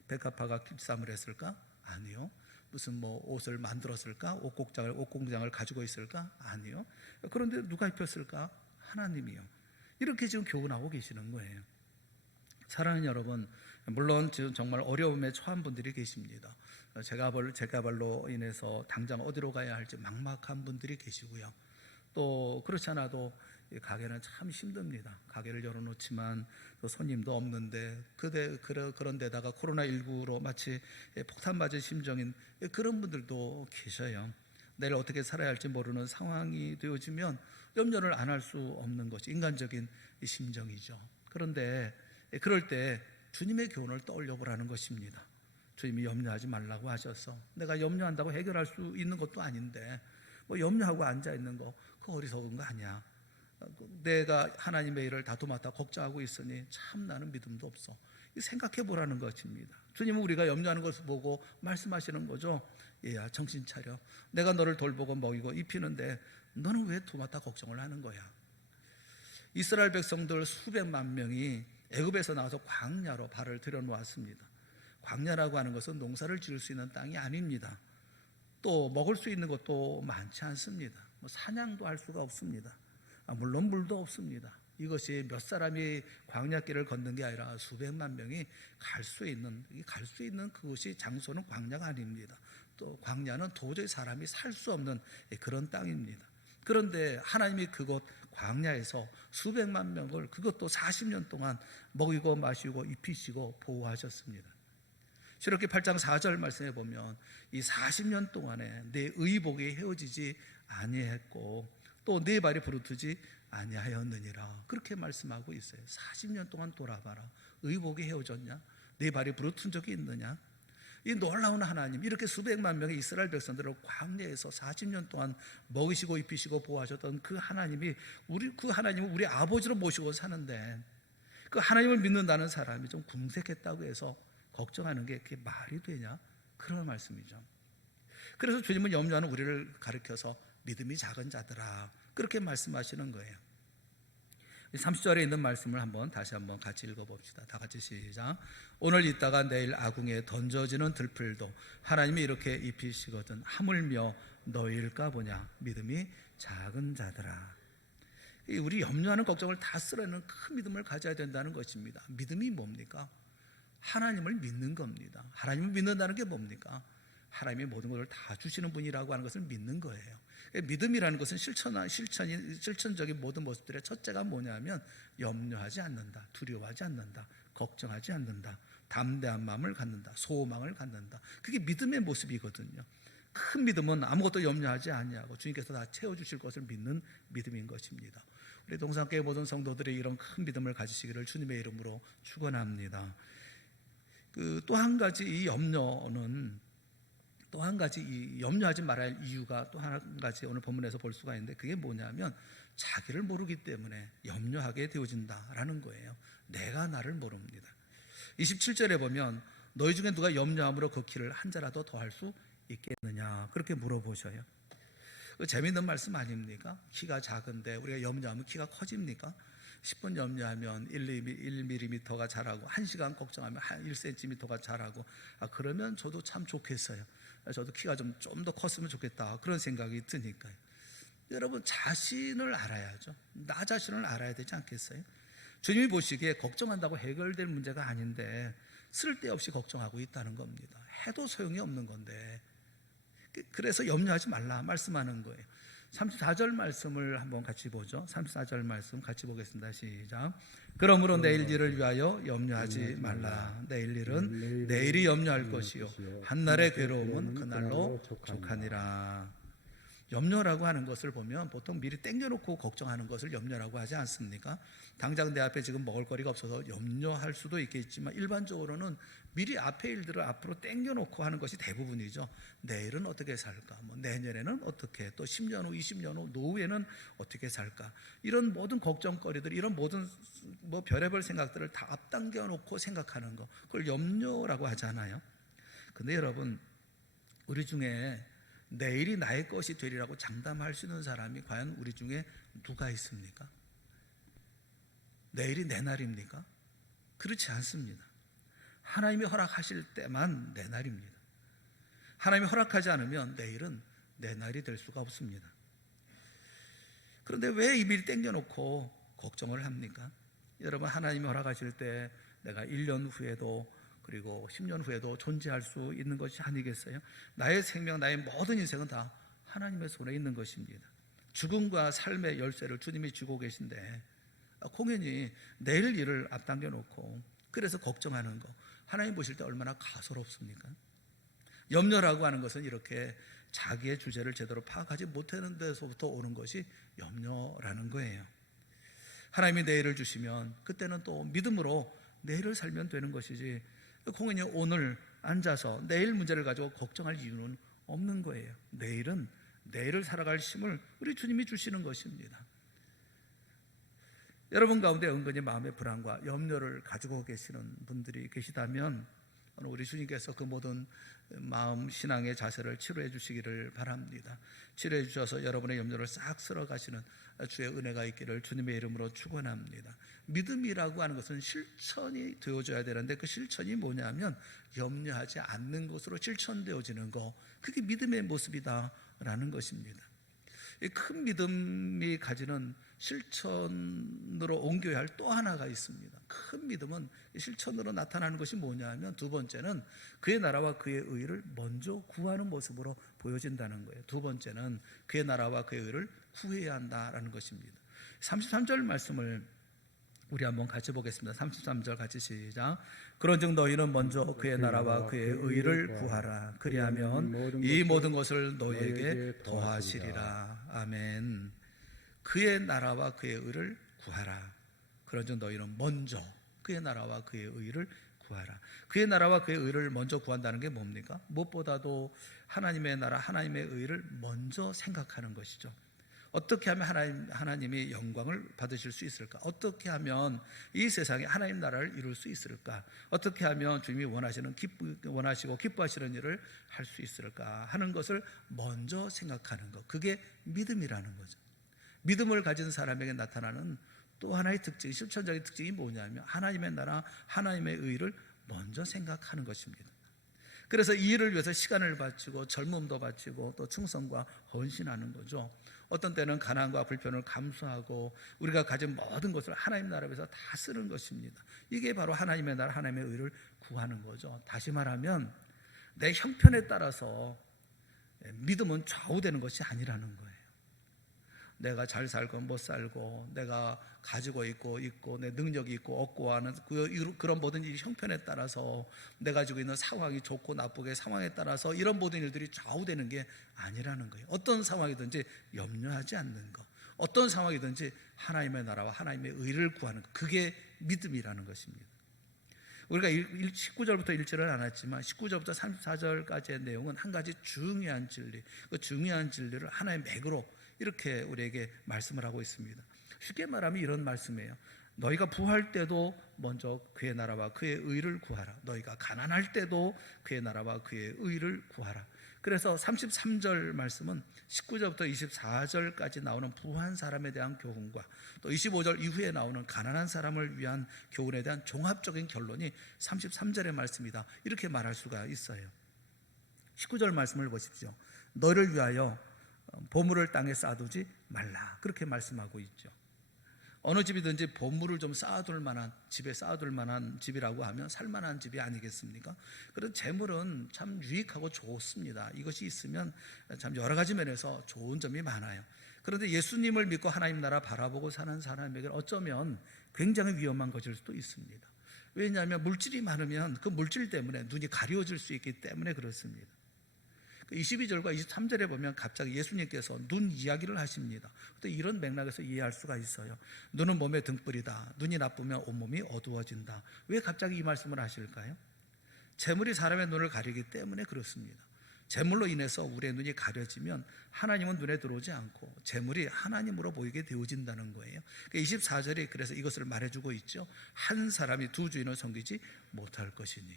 백합화가 깁쌈을 했을까? 아니요. 무슨 옷을 만들었을까? 옷공장을 가지고 있을까? 아니요. 그런데 누가 입혔을까? 하나님이요. 이렇게 지금 교훈하고 계시는 거예요. 사랑하는 여러분, 물론 지금 정말 어려움에 처한 분들이 계십니다. 재가벌로 인해서 당장 어디로 가야 할지 막막한 분들이 계시고요. 또 그렇지 않아도 가게는 참 힘듭니다. 가게를 열어놓지만 또 손님도 없는데 그런 데다가 코로나19로 마치 폭탄 맞은 심정인 그런 분들도 계셔요. 내일 어떻게 살아야 할지 모르는 상황이 되어지면 염려를 안 할 수 없는 것이 인간적인 심정이죠. 그런데 그럴 때 주님의 교훈을 떠올려 보라는 것입니다. 주님이 염려하지 말라고 하셔서 내가 염려한다고 해결할 수 있는 것도 아닌데 염려하고 앉아있는 거 그거 어리석은 거 아니야. 내가 하나님의 일을 다투마다 걱정하고 있으니 참 나는 믿음도 없어. 생각해 보라는 것입니다. 주님은 우리가 염려하는 것을 보고 말씀하시는 거죠. 얘야, 정신 차려. 내가 너를 돌보고 먹이고 입히는데 너는 왜 도맡아 걱정을 하는 거야? 이스라엘 백성들 수백만 명이 애굽에서 나와서 광야로 발을 들여놓았습니다. 광야라고 하는 것은 농사를 지을 수 있는 땅이 아닙니다. 또 먹을 수 있는 것도 많지 않습니다. 사냥도 할 수가 없습니다. 물론 물도 없습니다. 이것이 몇 사람이 광야길을 걷는 게 아니라 수백만 명이 갈 수 있는 그것이 장소는 광야가 아닙니다. 또 광야는 도저히 사람이 살 수 없는 그런 땅입니다. 그런데 하나님이 그곳 광야에서 수백만 명을 그것도 40년 동안 먹이고 마시고 입히시고 보호하셨습니다. 출애굽기 8장 4절 말씀해 보면 이 40년 동안에 내 의복이 헤어지지 아니했고 또 내 발이 부르트지 아니하였느니라, 그렇게 말씀하고 있어요. 40년 동안 돌아봐라. 의복이 헤어졌냐? 내 발이 부르튼 적이 있느냐? 이 놀라운 하나님, 이렇게 수백만 명의 이스라엘 백성들을 광야에서 40년 동안 먹이시고 입히시고 보호하셨던 그 하나님이 그 하나님을 우리 아버지로 모시고 사는데 그 하나님을 믿는다는 사람이 좀 궁색했다고 해서 걱정하는 게 그게 말이 되냐? 그런 말씀이죠. 그래서 주님은 염려하는 우리를 가르쳐서 믿음이 작은 자들아, 그렇게 말씀하시는 거예요. 30절에 있는 말씀을 다시 한번 같이 읽어봅시다. 다 같이 시작. 오늘 있다가 내일 아궁이에 던져지는 들풀도 하나님이 이렇게 입히시거든 하물며 너희일까 보냐? 믿음이 작은 자들아. 우리 염려하는 걱정을 다 쓸어내는 큰 믿음을 가져야 된다는 것입니다. 믿음이 뭡니까? 하나님을 믿는 겁니다. 하나님을 믿는다는 게 뭡니까? 하나님이 모든 것을 다 주시는 분이라고 하는 것을 믿는 거예요. 믿음이라는 것은 실천적인 모든 모습들의 첫째가 뭐냐면 염려하지 않는다, 두려워하지 않는다, 걱정하지 않는다, 담대한 마음을 갖는다, 소망을 갖는다. 그게 믿음의 모습이거든요. 큰 믿음은 아무것도 염려하지 아니하고 주님께서 다 채워주실 것을 믿는 믿음인 것입니다. 우리 동산교회 모든 성도들이 이런 큰 믿음을 가지시기를 주님의 이름으로 축원합니다. 또 한 가지 이 염려는 또 한 가지 이 염려하지 말아야 할 이유가 또 한 가지 오늘 본문에서 볼 수가 있는데 그게 뭐냐면 자기를 모르기 때문에 염려하게 되어진다라는 거예요. 내가 나를 모릅니다. 27절에 보면 너희 중에 누가 염려함으로 그 키를 한 자라도 더 할 수 있겠느냐, 그렇게 물어보셔요. 재미있는 말씀 아닙니까? 키가 작은데 우리가 염려하면 키가 커집니까? 10분 염려하면 1mm가 자라고 1시간 걱정하면 1cm가 자라고, 그러면 저도 참 좋겠어요. 저도 키가 좀 더 컸으면 좋겠다, 그런 생각이 드니까요. 여러분, 자신을 알아야죠. 나 자신을 알아야 되지 않겠어요? 주님이 보시기에 걱정한다고 해결될 문제가 아닌데 쓸데없이 걱정하고 있다는 겁니다. 해도 소용이 없는 건데, 그래서 염려하지 말라 말씀하는 거예요. 34절 말씀을 한번 같이 보죠. 34절 말씀 같이 보겠습니다. 시작. 그러므로 내일 일을 위하여 염려하지 말라. 내일 일은 내일이 염려할 것이요 한날의 괴로움은 그날로 족하니라. 염려라고 하는 것을 보면 보통 미리 땡겨놓고 걱정하는 것을 염려라고 하지 않습니까? 당장 내 앞에 지금 먹을 거리가 없어서 염려할 수도 있겠지만 일반적으로는 미리 앞에 일들을 앞으로 땡겨놓고 하는 것이 대부분이죠. 내일은 어떻게 살까? 내년에는 어떻게? 또 10년 후, 20년 후, 노후에는 어떻게 살까? 이런 모든 걱정거리들, 이런 모든 별의별 생각들을 다 앞당겨 놓고 생각하는 거, 그걸 염려라고 하잖아요. 근데 여러분, 우리 중에 내일이 나의 것이 되리라고 장담할 수 있는 사람이 과연 우리 중에 누가 있습니까? 내일이 내 날입니까? 그렇지 않습니다. 하나님이 허락하실 때만 내 날입니다. 하나님이 허락하지 않으면 내일은 내 날이 될 수가 없습니다. 그런데 왜 이 미리 땡겨놓고 걱정을 합니까? 여러분, 하나님이 허락하실 때 내가 1년 후에도 그리고 10년 후에도 존재할 수 있는 것이 아니겠어요? 나의 생명, 나의 모든 인생은 다 하나님의 손에 있는 것입니다. 죽음과 삶의 열쇠를 주님이 쥐고 계신데 공연히 내일 일을 앞당겨 놓고 그래서 걱정하는 거, 하나님 보실 때 얼마나 가소롭습니까? 염려라고 하는 것은 이렇게 자기의 주제를 제대로 파악하지 못하는 데서부터 오는 것이 염려라는 거예요. 하나님이 내일을 주시면 그때는 또 믿음으로 내일을 살면 되는 것이지, 공연히 오늘 앉아서 내일 문제를 가지고 걱정할 이유는 없는 거예요. 내일은 내일을 살아갈 힘을 우리 주님이 주시는 것입니다. 여러분 가운데 은근히 마음의 불안과 염려를 가지고 계시는 분들이 계시다면 우리 주님께서 그 모든 마음 신앙의 자세를 치료해 주시기를 바랍니다. 치료해 주셔서 여러분의 염려를 싹 쓸어가시는 주의 은혜가 있기를 주님의 이름으로 축원합니다. 믿음이라고 하는 것은 실천이 되어져야 되는데 그 실천이 뭐냐면 염려하지 않는 것으로 실천되어지는 거, 그게 믿음의 모습이다라는 것입니다. 이 큰 믿음이 가지는 실천으로 옮겨야 할 또 하나가 있습니다. 큰 믿음은 실천으로 나타나는 것이 뭐냐 하면 두 번째는 그의 나라와 그의 의를 먼저 구하는 모습으로 보여진다는 거예요. 두 번째는 그의 나라와 그의 의를 구해야 한다라는 것입니다. 33절 말씀을 우리 한번 같이 보겠습니다. 33절 같이 시작. 그런즉 너희는 먼저 그의 나라와 그의 의를 구하라. 그리하면 이 모든 것을 너희에게 더하시리라. 아멘. 그의 나라와 그의 의를 구하라. 그런즉 너희는 먼저 그의 나라와 그의 의를 구하라. 그의 나라와 그의 의를 먼저 구한다는 게 뭡니까? 무엇보다도 하나님의 나라, 하나님의 의를 먼저 생각하는 것이죠. 어떻게 하면 하나님이 영광을 받으실 수 있을까? 어떻게 하면 이 세상에 하나님 나라를 이룰 수 있을까? 어떻게 하면 주님이 원하시고 기뻐하시는 일을 할 수 있을까? 하는 것을 먼저 생각하는 것. 그게 믿음이라는 거죠. 믿음을 가진 사람에게 나타나는 또 하나의 특징, 실천적인 특징이 뭐냐면 하나님의 나라, 하나님의 의를 먼저 생각하는 것입니다. 그래서 이 일을 위해서 시간을 바치고 젊음도 바치고 또 충성과 헌신하는 거죠. 어떤 때는 가난과 불편을 감수하고 우리가 가진 모든 것을 하나님 나라 위해서 다 쓰는 것입니다. 이게 바로 하나님의 나라, 하나님의 의를 구하는 거죠. 다시 말하면 내 형편에 따라서 믿음은 좌우되는 것이 아니라는 거예요. 내가 잘 살고 못 살고 내가 가지고 있고 내 능력이 있고 없고 하는 그런 모든 이 형편에 따라서 내가 가지고 있는 상황이 좋고 나쁘게 상황에 따라서 이런 모든 일들이 좌우되는 게 아니라는 거예요. 어떤 상황이든지 염려하지 않는 것, 어떤 상황이든지 하나님의 나라와 하나님의 의를 구하는 것, 그게 믿음이라는 것입니다. 우리가 19절부터 1절을 안 했지만 19절부터 34절까지의 내용은 한 가지 중요한 진리, 그 중요한 진리를 하나의 맥으로 이렇게 우리에게 말씀을 하고 있습니다. 쉽게 말하면 이런 말씀이에요. 너희가 부할 때도 먼저 그의 나라와 그의 의를 구하라. 너희가 가난할 때도 그의 나라와 그의 의를 구하라. 그래서 33절 말씀은 19절부터 24절까지 나오는 부한 사람에 대한 교훈과 또 25절 이후에 나오는 가난한 사람을 위한 교훈에 대한 종합적인 결론이 33절의 말씀이다. 이렇게 말할 수가 있어요. 19절 말씀을 보십시오. 너를 위하여 보물을 땅에 쌓아두지 말라. 그렇게 말씀하고 있죠. 어느 집이든지 보물을 좀 쌓아둘 만한, 집에 쌓아둘 만한 집이라고 하면 살만한 집이 아니겠습니까? 그런 재물은 참 유익하고 좋습니다. 이것이 있으면 참 여러 가지 면에서 좋은 점이 많아요. 그런데 예수님을 믿고 하나님 나라 바라보고 사는 사람에게 어쩌면 굉장히 위험한 것일 수도 있습니다. 왜냐하면 물질이 많으면 그 물질 때문에 눈이 가려워질 수 있기 때문에 그렇습니다. 22절과 23절에 보면 갑자기 예수님께서 눈 이야기를 하십니다. 또 이런 맥락에서 이해할 수가 있어요. 눈은 몸의 등불이다. 눈이 나쁘면 온몸이 어두워진다. 왜 갑자기 이 말씀을 하실까요? 재물이 사람의 눈을 가리기 때문에 그렇습니다. 재물로 인해서 우리의 눈이 가려지면 하나님은 눈에 들어오지 않고 재물이 하나님으로 보이게 되어진다는 거예요. 24절이 그래서 이것을 말해주고 있죠. 한 사람이 두 주인을 섬기지 못할 것이니.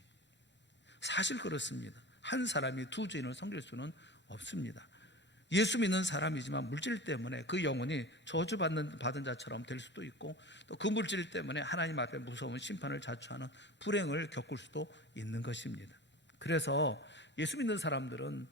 사실 그렇습니다. 한 사람이 두 주인을 섬길 수는 없습니다. 예수 믿는 사람이지만 물질 때문에 그 영혼이 저주받은 자처럼 될 수도 있고 또 그 물질 때문에 하나님 앞에 무서운 심판을 자초하는 불행을 겪을 수도 있는 것입니다. 그래서 예수 믿는 사람들은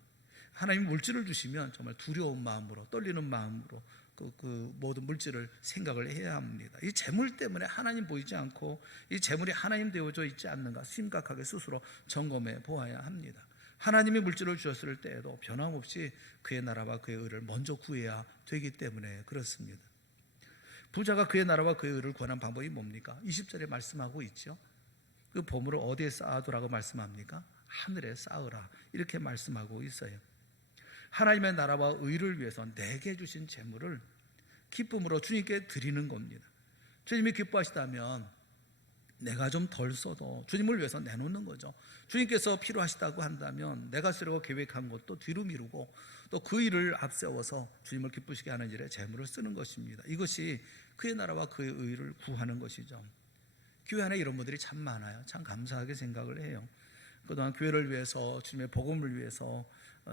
하나님 물질을 주시면 정말 두려운 마음으로 떨리는 마음으로 그 모든 물질을 생각을 해야 합니다. 이 재물 때문에 하나님 보이지 않고 이 재물이 하나님 되어져 있지 않는가 심각하게 스스로 점검해 보아야 합니다. 하나님이 물질을 주셨을 때에도 변함없이 그의 나라와 그의 의를 먼저 구해야 되기 때문에 그렇습니다. 부자가 그의 나라와 그의 의를 구하는 방법이 뭡니까? 20절에 말씀하고 있죠. 그 보물을 어디에 쌓아두라고 말씀합니까? 하늘에 쌓으라 이렇게 말씀하고 있어요. 하나님의 나라와 의를 위해서 내게 주신 재물을 기쁨으로 주님께 드리는 겁니다. 주님이 기뻐하시다면 내가 좀 덜 써도 주님을 위해서 내놓는 거죠. 주님께서 필요하시다고 한다면 내가 쓰려고 계획한 것도 뒤로 미루고 또 그 일을 앞세워서 주님을 기쁘시게 하는 일에 재물을 쓰는 것입니다. 이것이 그의 나라와 그의 의를 구하는 것이죠. 교회 안에 이런 분들이 참 많아요. 참 감사하게 생각을 해요. 그동안 교회를 위해서 주님의 복음을 위해서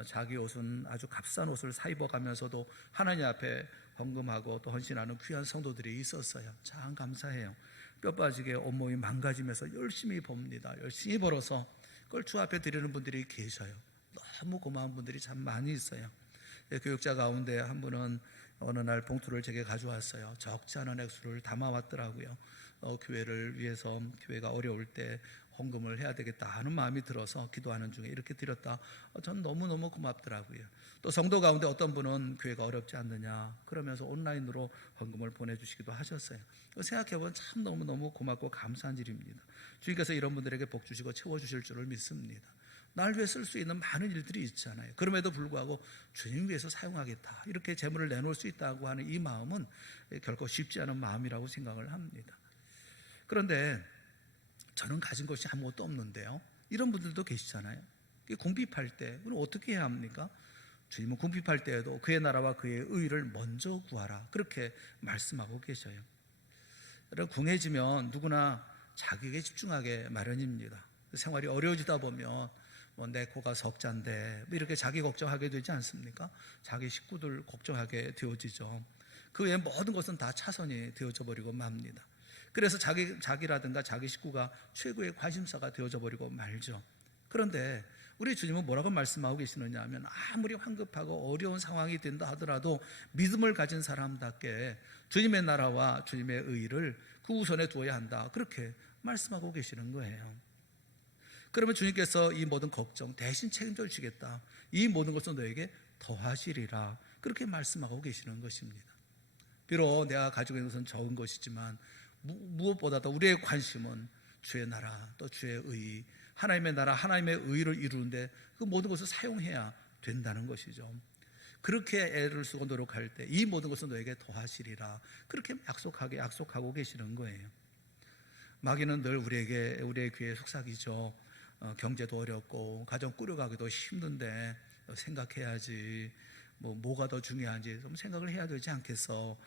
자기 옷은 아주 값싼 옷을 사 입어가면서도 하나님 앞에 헌금하고 또 헌신하는 귀한 성도들이 있었어요. 참 감사해요. 뼈 빠지게 온몸이 망가지면서 열심히 봅니다. 열심히 벌어서 그걸 주 앞에 드리는 분들이 계셔요. 너무 고마운 분들이 참 많이 있어요. 교육자 가운데 한 분은 어느 날 봉투를 제게 가져왔어요. 적지 않은 액수를 담아왔더라고요. 교회를 위해서 교회가 어려울 때 헌금을 해야 되겠다 하는 마음이 들어서 기도하는 중에 이렇게 드렸다. 전 너무너무 고맙더라고요. 또 성도 가운데 어떤 분은 교회가 어렵지 않느냐 그러면서 온라인으로 헌금을 보내주시기도 하셨어요. 생각해보면 참 너무너무 고맙고 감사한 일입니다. 주님께서 이런 분들에게 복 주시고 채워주실 줄을 믿습니다. 날 위해 쓸 수 있는 많은 일들이 있잖아요. 그럼에도 불구하고 주님 위해서 사용하겠다 이렇게 재물을 내놓을 수 있다고 하는 이 마음은 결코 쉽지 않은 마음이라고 생각을 합니다. 그런데 저는 가진 것이 아무것도 없는데요, 이런 분들도 계시잖아요. 궁핍할 때 그럼 어떻게 해야 합니까? 주님은 궁핍할 때에도 그의 나라와 그의 의를 먼저 구하라 그렇게 말씀하고 계셔요. 여러분, 궁해지면 누구나 자기에게 집중하게 마련입니다. 생활이 어려워지다 보면 내 코가 석잔데 이렇게 자기 걱정하게 되지 않습니까? 자기 식구들 걱정하게 되어지죠. 그 외에 모든 것은 다 차선이 되어져 버리고 맙니다. 그래서 자기라든가 자기 식구가 최고의 관심사가 되어져 버리고 말죠. 그런데 우리 주님은 뭐라고 말씀하고 계시느냐 하면, 아무리 황급하고 어려운 상황이 된다 하더라도 믿음을 가진 사람답게 주님의 나라와 주님의 의를 그 우선에 두어야 한다 그렇게 말씀하고 계시는 거예요. 그러면 주님께서 이 모든 걱정 대신 책임져 주시겠다, 이 모든 것은 너에게 더하시리라 그렇게 말씀하고 계시는 것입니다. 비록 내가 가지고 있는 것은 적은 것이지만 무엇보다도 우리의 관심은 주의 나라 또 주의 의, 하나님의 나라 하나님의 의를 이루는데 그 모든 것을 사용해야 된다는 것이죠. 그렇게 애를 쓰고 노력할 때 이 모든 것은 너에게 더하시리라 그렇게 약속하고 계시는 거예요. 마귀는 늘 우리의 귀에 속삭이죠. 경제도 어렵고 가정 꾸려가기도 힘든데 생각해야지, 뭐가 더 중요한지 좀 생각을 해야 되지 않겠어.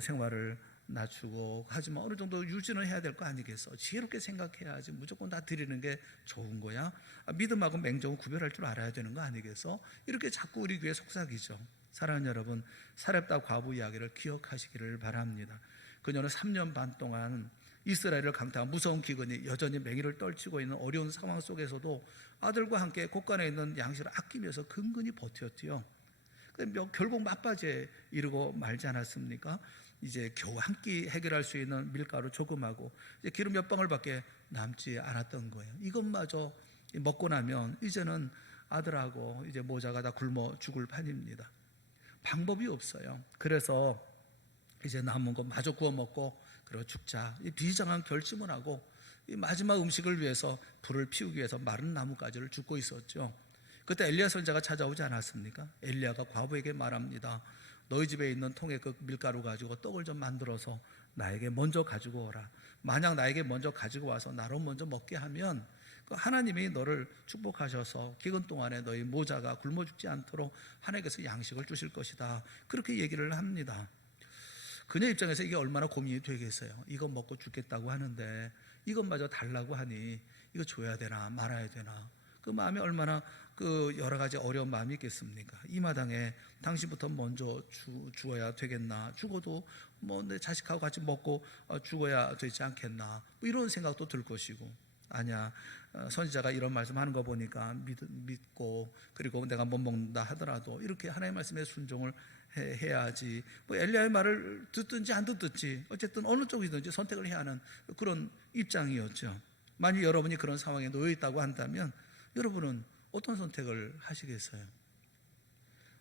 생활을 낮추고 하지만 어느 정도 유지는 해야 될 거 아니겠어. 지혜롭게 생각해야지, 무조건 다 드리는 게 좋은 거야. 믿음하고 맹정은 구별할 줄 알아야 되는 거 아니겠어. 이렇게 자꾸 우리 귀에 속삭이죠. 사랑하는 여러분, 사렙다 과부 이야기를 기억하시기를 바랍니다. 그녀는 3년 반 동안 이스라엘을 강타한 무서운 기근이 여전히 맹위를 떨치고 있는 어려운 상황 속에서도 아들과 함께 곳간에 있는 양식을 아끼면서 근근히 버텼지요. 결국 막바지에 이르고 말지 않았습니까? 이제 겨우 한 끼 해결할 수 있는 밀가루 조금하고 이제 기름 몇 방울밖에 남지 않았던 거예요. 이것마저 먹고 나면 이제는 아들하고 이제 모자가 다 굶어 죽을 판입니다. 방법이 없어요. 그래서 이제 남은 거 마저 구워 먹고 그리고 죽자, 이 비장한 결심을 하고 이 마지막 음식을 위해서 불을 피우기 위해서 마른 나뭇가지를 줍고 있었죠. 그때 엘리야 선지자가 찾아오지 않았습니까? 엘리야가 과부에게 말합니다. 너희 집에 있는 통에 그 밀가루 가지고 떡을 좀 만들어서 나에게 먼저 가지고 오라. 만약 나에게 먼저 가지고 와서 나로 먼저 먹게 하면 하나님이 너를 축복하셔서 기근 동안에 너희 모자가 굶어 죽지 않도록 하나님께서 양식을 주실 것이다 그렇게 얘기를 합니다. 그녀 입장에서 이게 얼마나 고민이 되겠어요. 이거 먹고 죽겠다고 하는데 이것마저 달라고 하니 이거 줘야 되나 말아야 되나, 그 마음이 얼마나 여러 가지 어려운 마음이 있겠습니까? 이 마당에 당신부터 먼저 죽어야 되겠나, 죽어도 내 자식하고 같이 먹고 죽어야 되지 않겠나, 이런 생각도 들 것이고, 아니야, 선지자가 이런 말씀하는 거 보니까 믿고 그리고 내가 못 먹는다 하더라도 이렇게 하나님의 말씀에 순종을 해야지, 엘리야의 말을 듣든지 안 듣든지 어쨌든 어느 쪽이든지 선택을 해야 하는 그런 입장이었죠. 만약 여러분이 그런 상황에 놓여 있다고 한다면 여러분은 어떤 선택을 하시겠어요?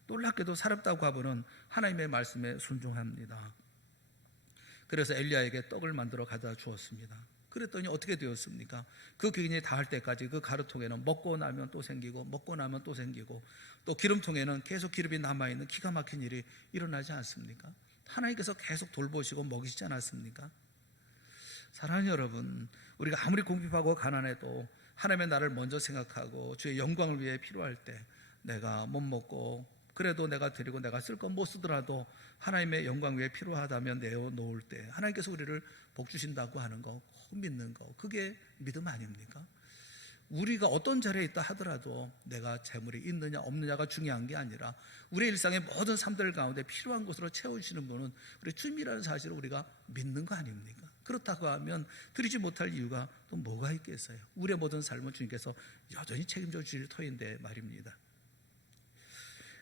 놀랍게도 사렙다 과부는 하나님의 말씀에 순종합니다. 그래서 엘리야에게 떡을 만들어 가져다 주었습니다. 그랬더니 어떻게 되었습니까? 그 기근이 다할 때까지 그 가루통에는 먹고 나면 또 생기고 먹고 나면 또 생기고 또 기름통에는 계속 기름이 남아있는 기가 막힌 일이 일어나지 않습니까? 하나님께서 계속 돌보시고 먹이시지 않았습니까? 사랑하는 여러분, 우리가 아무리 궁핍하고 가난해도 하나님의 나를 먼저 생각하고 주의 영광을 위해 필요할 때 내가 못 먹고 그래도 내가 드리고 내가 쓸 건 못 쓰더라도 하나님의 영광 위해 필요하다면 내어놓을 때 하나님께서 우리를 복 주신다고 하는 거, 믿는 거, 그게 믿음 아닙니까? 우리가 어떤 자리에 있다 하더라도 내가 재물이 있느냐 없느냐가 중요한 게 아니라 우리의 일상의 모든 삶들 가운데 필요한 것으로 채워주시는 분은 우리 주님이라는 사실을 우리가 믿는 거 아닙니까? 그렇다고 하면 드리지 못할 이유가 또 뭐가 있겠어요? 우리의 모든 삶은 주님께서 여전히 책임져 주실 터인데 말입니다.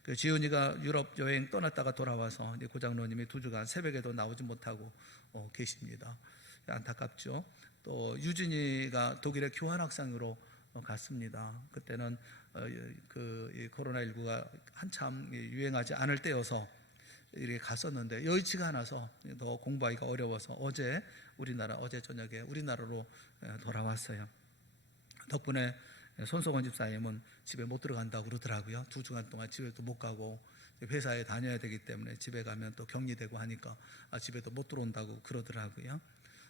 그 지훈이가 유럽 여행 떠났다가 돌아와서 이제 고장로님이 2주간 새벽에도 나오지 못하고 계십니다. 안타깝죠. 또 유진이가 독일에 교환학생으로 갔습니다. 그때는 이 코로나19가 한참 유행하지 않을 때여서 이렇게 갔었는데 여의치가 않아서 더 공부하기가 어려워서 어제 저녁에 우리나라로 돌아왔어요. 덕분에 손석원 집사님은 집에 못 들어간다고 그러더라고요. 2주간 동안 집에도 못 가고 회사에 다녀야 되기 때문에 집에 가면 또 격리되고 하니까 집에도 못 들어온다고 그러더라고요.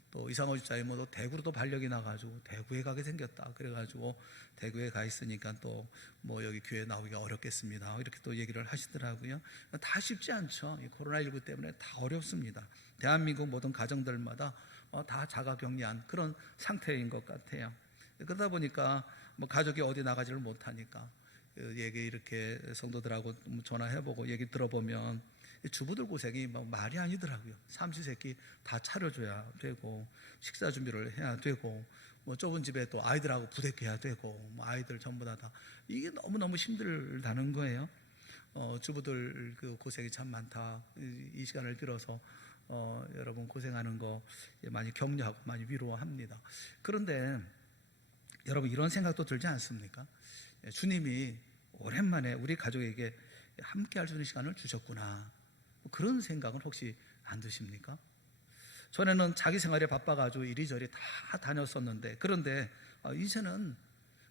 또 이상호 집사님은 또 대구로도 발령이 나가지고 대구에 가게 생겼다. 그래가지고 대구에 가 있으니까 또 뭐 여기 교회 나오기가 어렵겠습니다. 이렇게 또 얘기를 하시더라고요. 다 쉽지 않죠. 이 코로나19 때문에 다 어렵습니다. 대한민국 모든 가정들마다 다 자가격리한 그런 상태인 것 같아요. 그러다 보니까 뭐 가족이 어디 나가지를 못하니까 얘기 이렇게 성도들하고 전화해보고 얘기 들어보면 주부들 고생이 말이 아니더라고요. 삼시세끼 다 차려줘야 되고 식사 준비를 해야 되고 뭐 좁은 집에 또 아이들하고 부대껴야 되고 뭐 아이들 전부 다 이게 너무너무 힘들다는 거예요. 주부들 그 고생이 참 많다. 이 시간을 빌어서 여러분 고생하는 거 많이 격려하고 많이 위로합니다. 그런데 여러분 이런 생각도 들지 않습니까? 주님이 오랜만에 우리 가족에게 함께 할 수 있는 시간을 주셨구나. 그런 생각은 혹시 안 드십니까? 전에는 자기 생활에 바빠가지고 이리저리 다 다녔었는데 그런데 이제는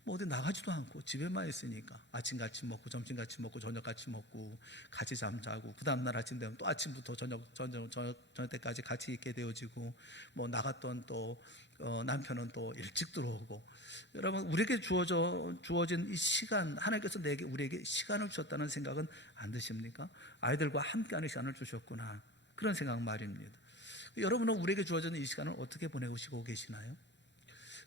뭐 어디 나가지도 않고 집에만 있으니까 아침 같이 먹고 점심 같이 먹고 저녁 같이 먹고 같이 잠자고 그 다음날 아침 되면 또 아침부터 저녁 때까지 같이 있게 되어지고 뭐 나갔던 또 남편은 또 일찍 들어오고 여러분 우리에게 주어진 이 시간 하나님께서 우리에게 시간을 주셨다는 생각은 안 드십니까? 아이들과 함께하는 시간을 주셨구나 그런 생각 말입니다. 여러분은 우리에게 주어진 이 시간을 어떻게 보내고 계시나요?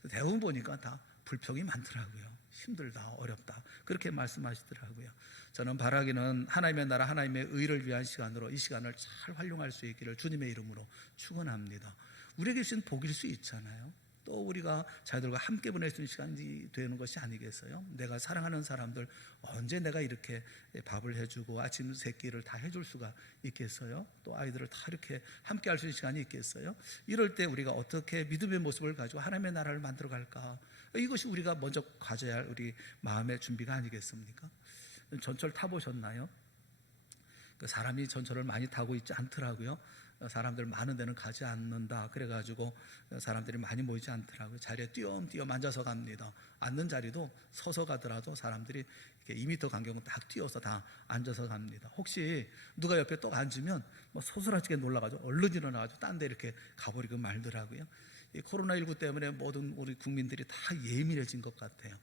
대부분 보니까 다 불평이 많더라고요. 힘들다, 어렵다 그렇게 말씀하시더라고요. 저는 바라기는 하나님의 나라 하나님의 의를 위한 시간으로 이 시간을 잘 활용할 수 있기를 주님의 이름으로 축원합니다. 우리에게 주신 복일 수 있잖아요. 또 우리가 자녀들과 함께 보낼 수 있는 시간이 되는 것이 아니겠어요? 내가 사랑하는 사람들 언제 내가 이렇게 밥을 해주고 아침 세끼를 다 해줄 수가 있겠어요? 또 아이들을 다 이렇게 함께 할 수 있는 시간이 있겠어요? 이럴 때 우리가 어떻게 믿음의 모습을 가지고 하나님의 나라를 만들어 갈까? 이것이 우리가 먼저 가져야 할 우리 마음의 준비가 아니겠습니까? 전철 타보셨나요? 그 사람이 전철을 많이 타고 있지 않더라고요. 사람들 많은 데는 가지 않는다. 그래가지고 사람들이 많이 모이지 않더라고요. 자리에 띄엄띄엄 앉아서 갑니다. 앉는 자리도 서서 가더라도 사람들이 이렇게 2m 간격은 딱 띄어서 다 앉아서 갑니다. 혹시 누가 옆에 또 앉으면 뭐 소스라치게 놀라가지고 얼른 일어나가지고 딴 데 이렇게 가버리고 말더라고요. 이 코로나19 때문에 모든 우리 국민들이 다 예민해진 것 같아요.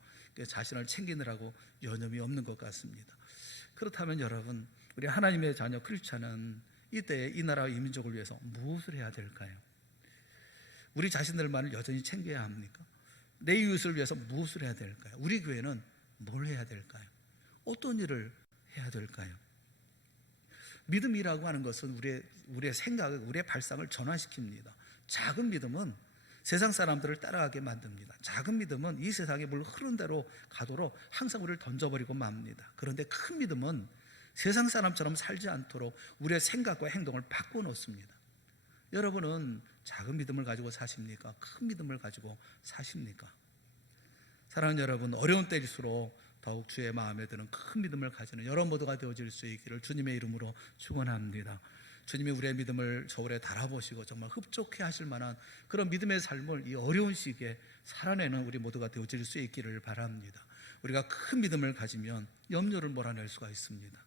자신을 챙기느라고 여념이 없는 것 같습니다. 그렇다면 여러분 우리 하나님의 자녀 크리스찬은 이때에 이 나라와 이 민족을 위해서 무엇을 해야 될까요? 우리 자신들만을 여전히 챙겨야 합니까? 내 이웃을 위해서 무엇을 해야 될까요? 우리 교회는 뭘 해야 될까요? 어떤 일을 해야 될까요? 믿음이라고 하는 것은 우리의 생각을, 우리의 발상을 전환시킵니다. 작은 믿음은 세상 사람들을 따라가게 만듭니다. 작은 믿음은 이 세상에 물 흐른 대로 가도록 항상 우리를 던져버리고 맙니다. 그런데 큰 믿음은 세상 사람처럼 살지 않도록 우리의 생각과 행동을 바꿔놓습니다. 여러분은 작은 믿음을 가지고 사십니까? 큰 믿음을 가지고 사십니까? 사랑하는 여러분, 어려운 때일수록 더욱 주의 마음에 드는 큰 믿음을 가지는 여러분 모두가 되어질 수 있기를 주님의 이름으로 축원합니다. 주님이 우리의 믿음을 저울에 달아보시고 정말 흡족해 하실 만한 그런 믿음의 삶을 이 어려운 시기에 살아내는 우리 모두가 되어질 수 있기를 바랍니다. 우리가 큰 믿음을 가지면 염려를 몰아낼 수가 있습니다.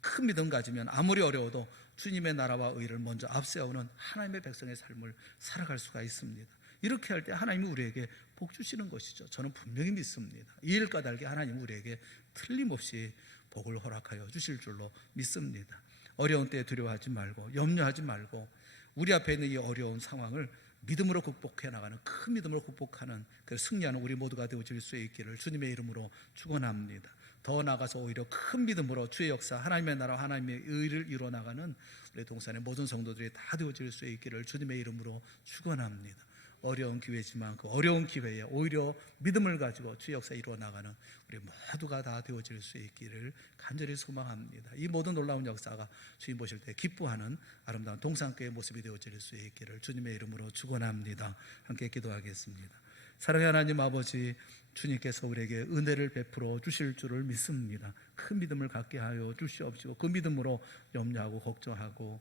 큰 믿음 가지면 아무리 어려워도 주님의 나라와 의를 먼저 앞세우는 하나님의 백성의 삶을 살아갈 수가 있습니다. 이렇게 할 때 하나님이 우리에게 복 주시는 것이죠. 저는 분명히 믿습니다. 이 일 까닭에 하나님 우리에게 틀림없이 복을 허락하여 주실 줄로 믿습니다. 어려운 때에 두려워하지 말고 염려하지 말고 우리 앞에 있는 이 어려운 상황을 믿음으로 극복해 나가는 큰 믿음으로 극복하는 그 승리하는 우리 모두가 되어질 수 있기를 주님의 이름으로 축원합니다. 더 나아가서 오히려 큰 믿음으로 주의 역사 하나님의 나라 하나님의 의를 이루어나가는 우리 동산의 모든 성도들이 다 되어질 수 있기를 주님의 이름으로 축원합니다. 어려운 기회지만 그 어려운 기회에 오히려 믿음을 가지고 주의 역사 이루어 나가는 우리 모두가 다 되어질 수 있기를 간절히 소망합니다. 이 모든 놀라운 역사가 주님 보실 때 기뻐하는 아름다운 동산교회의 모습이 되어질 수 있기를 주님의 이름으로 축원합니다. 함께 기도하겠습니다. 사랑의 하나님 아버지, 주님께서 우리에게 은혜를 베풀어 주실 줄을 믿습니다. 큰 믿음을 갖게 하여 주시옵시고 그 믿음으로 염려하고 걱정하고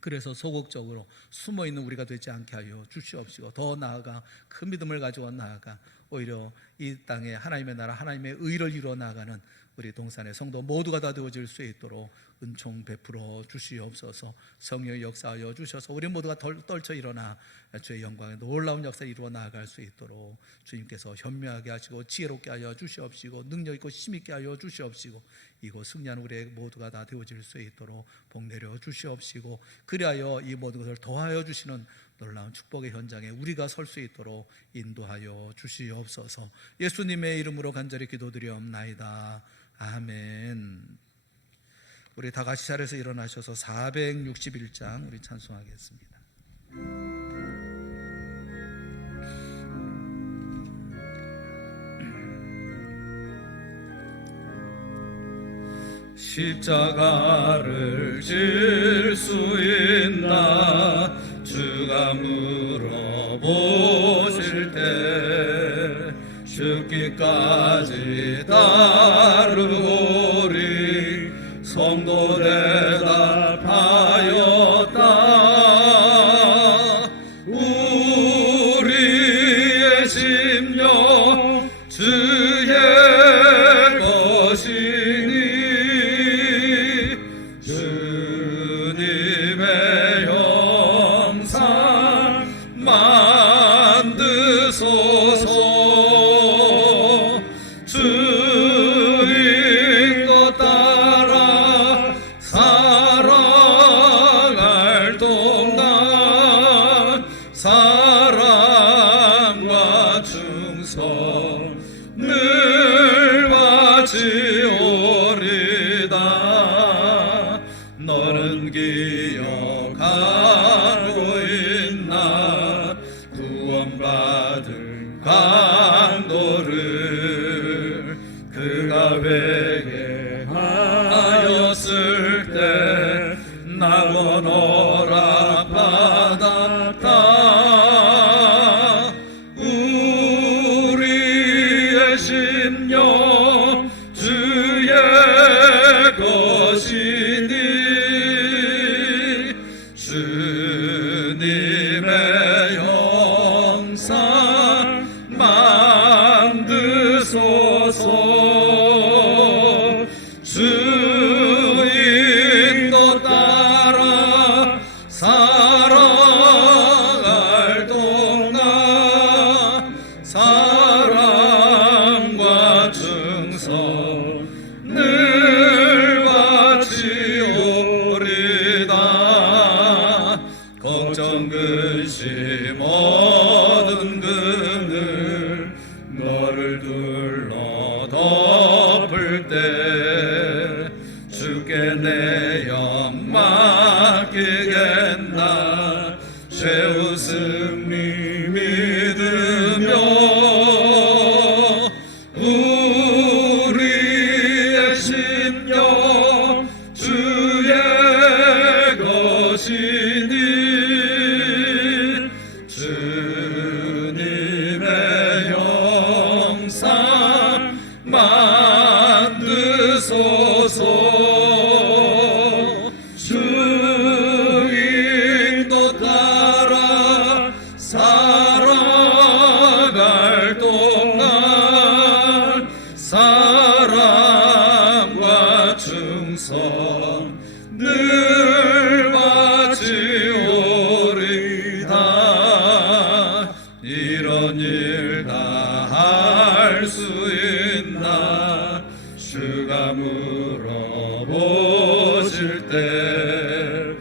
그래서 소극적으로 숨어있는 우리가 되지 않게 하여 주시옵시고 더 나아가 큰 믿음을 가지고 나아가 오히려 이 땅에 하나님의 나라 하나님의 의를 이루어 나가는 우리 동산의 성도 모두가 다 되어질 수 있도록 은총 베풀어 주시옵소서. 성령의 역사하여 주셔서 우리 모두가 떨쳐 일어나 주의 영광의 놀라운 역사 이루어 나아갈 수 있도록 주님께서 현명하게 하시고 지혜롭게 하여 주시옵시고 능력 있고 힘 있게 하여 주시옵시고 이곳 승리하는 우리 모두가 다 되어질 수 있도록 복 내려 주시옵시고 그리하여 이 모든 것을 더하여 주시는 놀라운 축복의 현장에 우리가 설 수 있도록 인도하여 주시옵소서. 예수님의 이름으로 간절히 기도드리옵나이다. 아멘. 우리 다 같이 자리에서 일어나셔서 461장 우리 찬송하겠습니다. 십자가를 질 수 있나 주가 물어보실 때 죽기까지 따르오리 성도 대답하였다. 우리의 심령 주의 것이니 주님의 형상 만드소서. 주인 것 따라 살아갈 동안 사랑과 충성을 바치오리다. 너는 기억하고 있나 구원받은 강도를 그가 회개하였을 때 낙원 허락받았다. 우리의 심령 주의 것이니 주님의 형상 만드소서. 주인 것 따라 살아갈 동안 사랑과 충성을 바치오리다. 걱정 근심 얻은 그늘 너를 둘러 덮을 때 주께 내 영 맡기겠나. 최후 승리 믿으며 우리의 심령 주의 것이니 주님의 형상 만드소서. 주인도 따라 살아갈 동안 사랑과 충성을 바치오리다. 이런 일 다 할 수 있나 주가 물어보실 때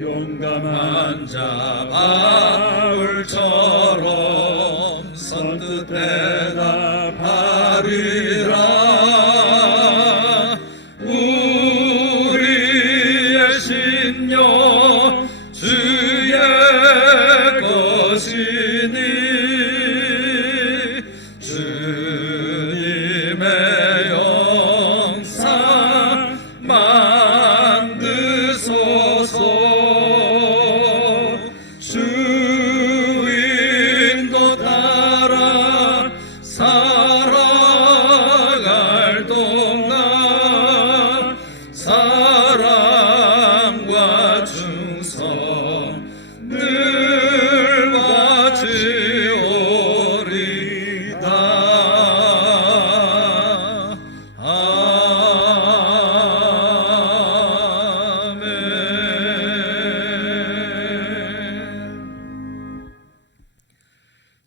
용감한 자 바울처럼 선뜻 대답하리라. 우리의 심령 주의 것이니 주인도 따라 살아갈 동안 사랑과 충성 늘 바치오리다.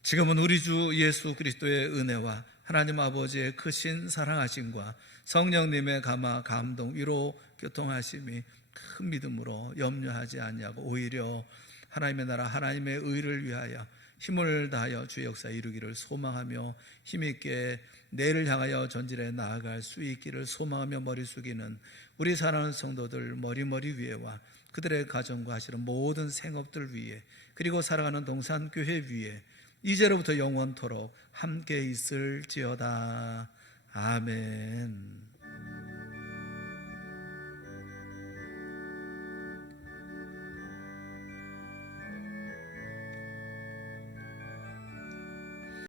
지금은 우리 주 예수 그리스도의 은혜와 하나님 아버지의 크신 사랑하심과 성령님의 감화, 감동, 위로, 교통하심이 큰 믿음으로 염려하지 아니하고 오히려 하나님의 나라, 하나님의 의를 위하여 힘을 다하여 주의 역사 이루기를 소망하며 힘있게 내일을 향하여 전진해 나아갈 수 있기를 소망하며 머리 숙이는 우리 사랑하는 성도들 머리머리 위에와 그들의 가정과 하시는 모든 생업들 위에 그리고 살아가는 동산교회 위에 이제로부터 영원토록 함께 있을지어다. 아멘.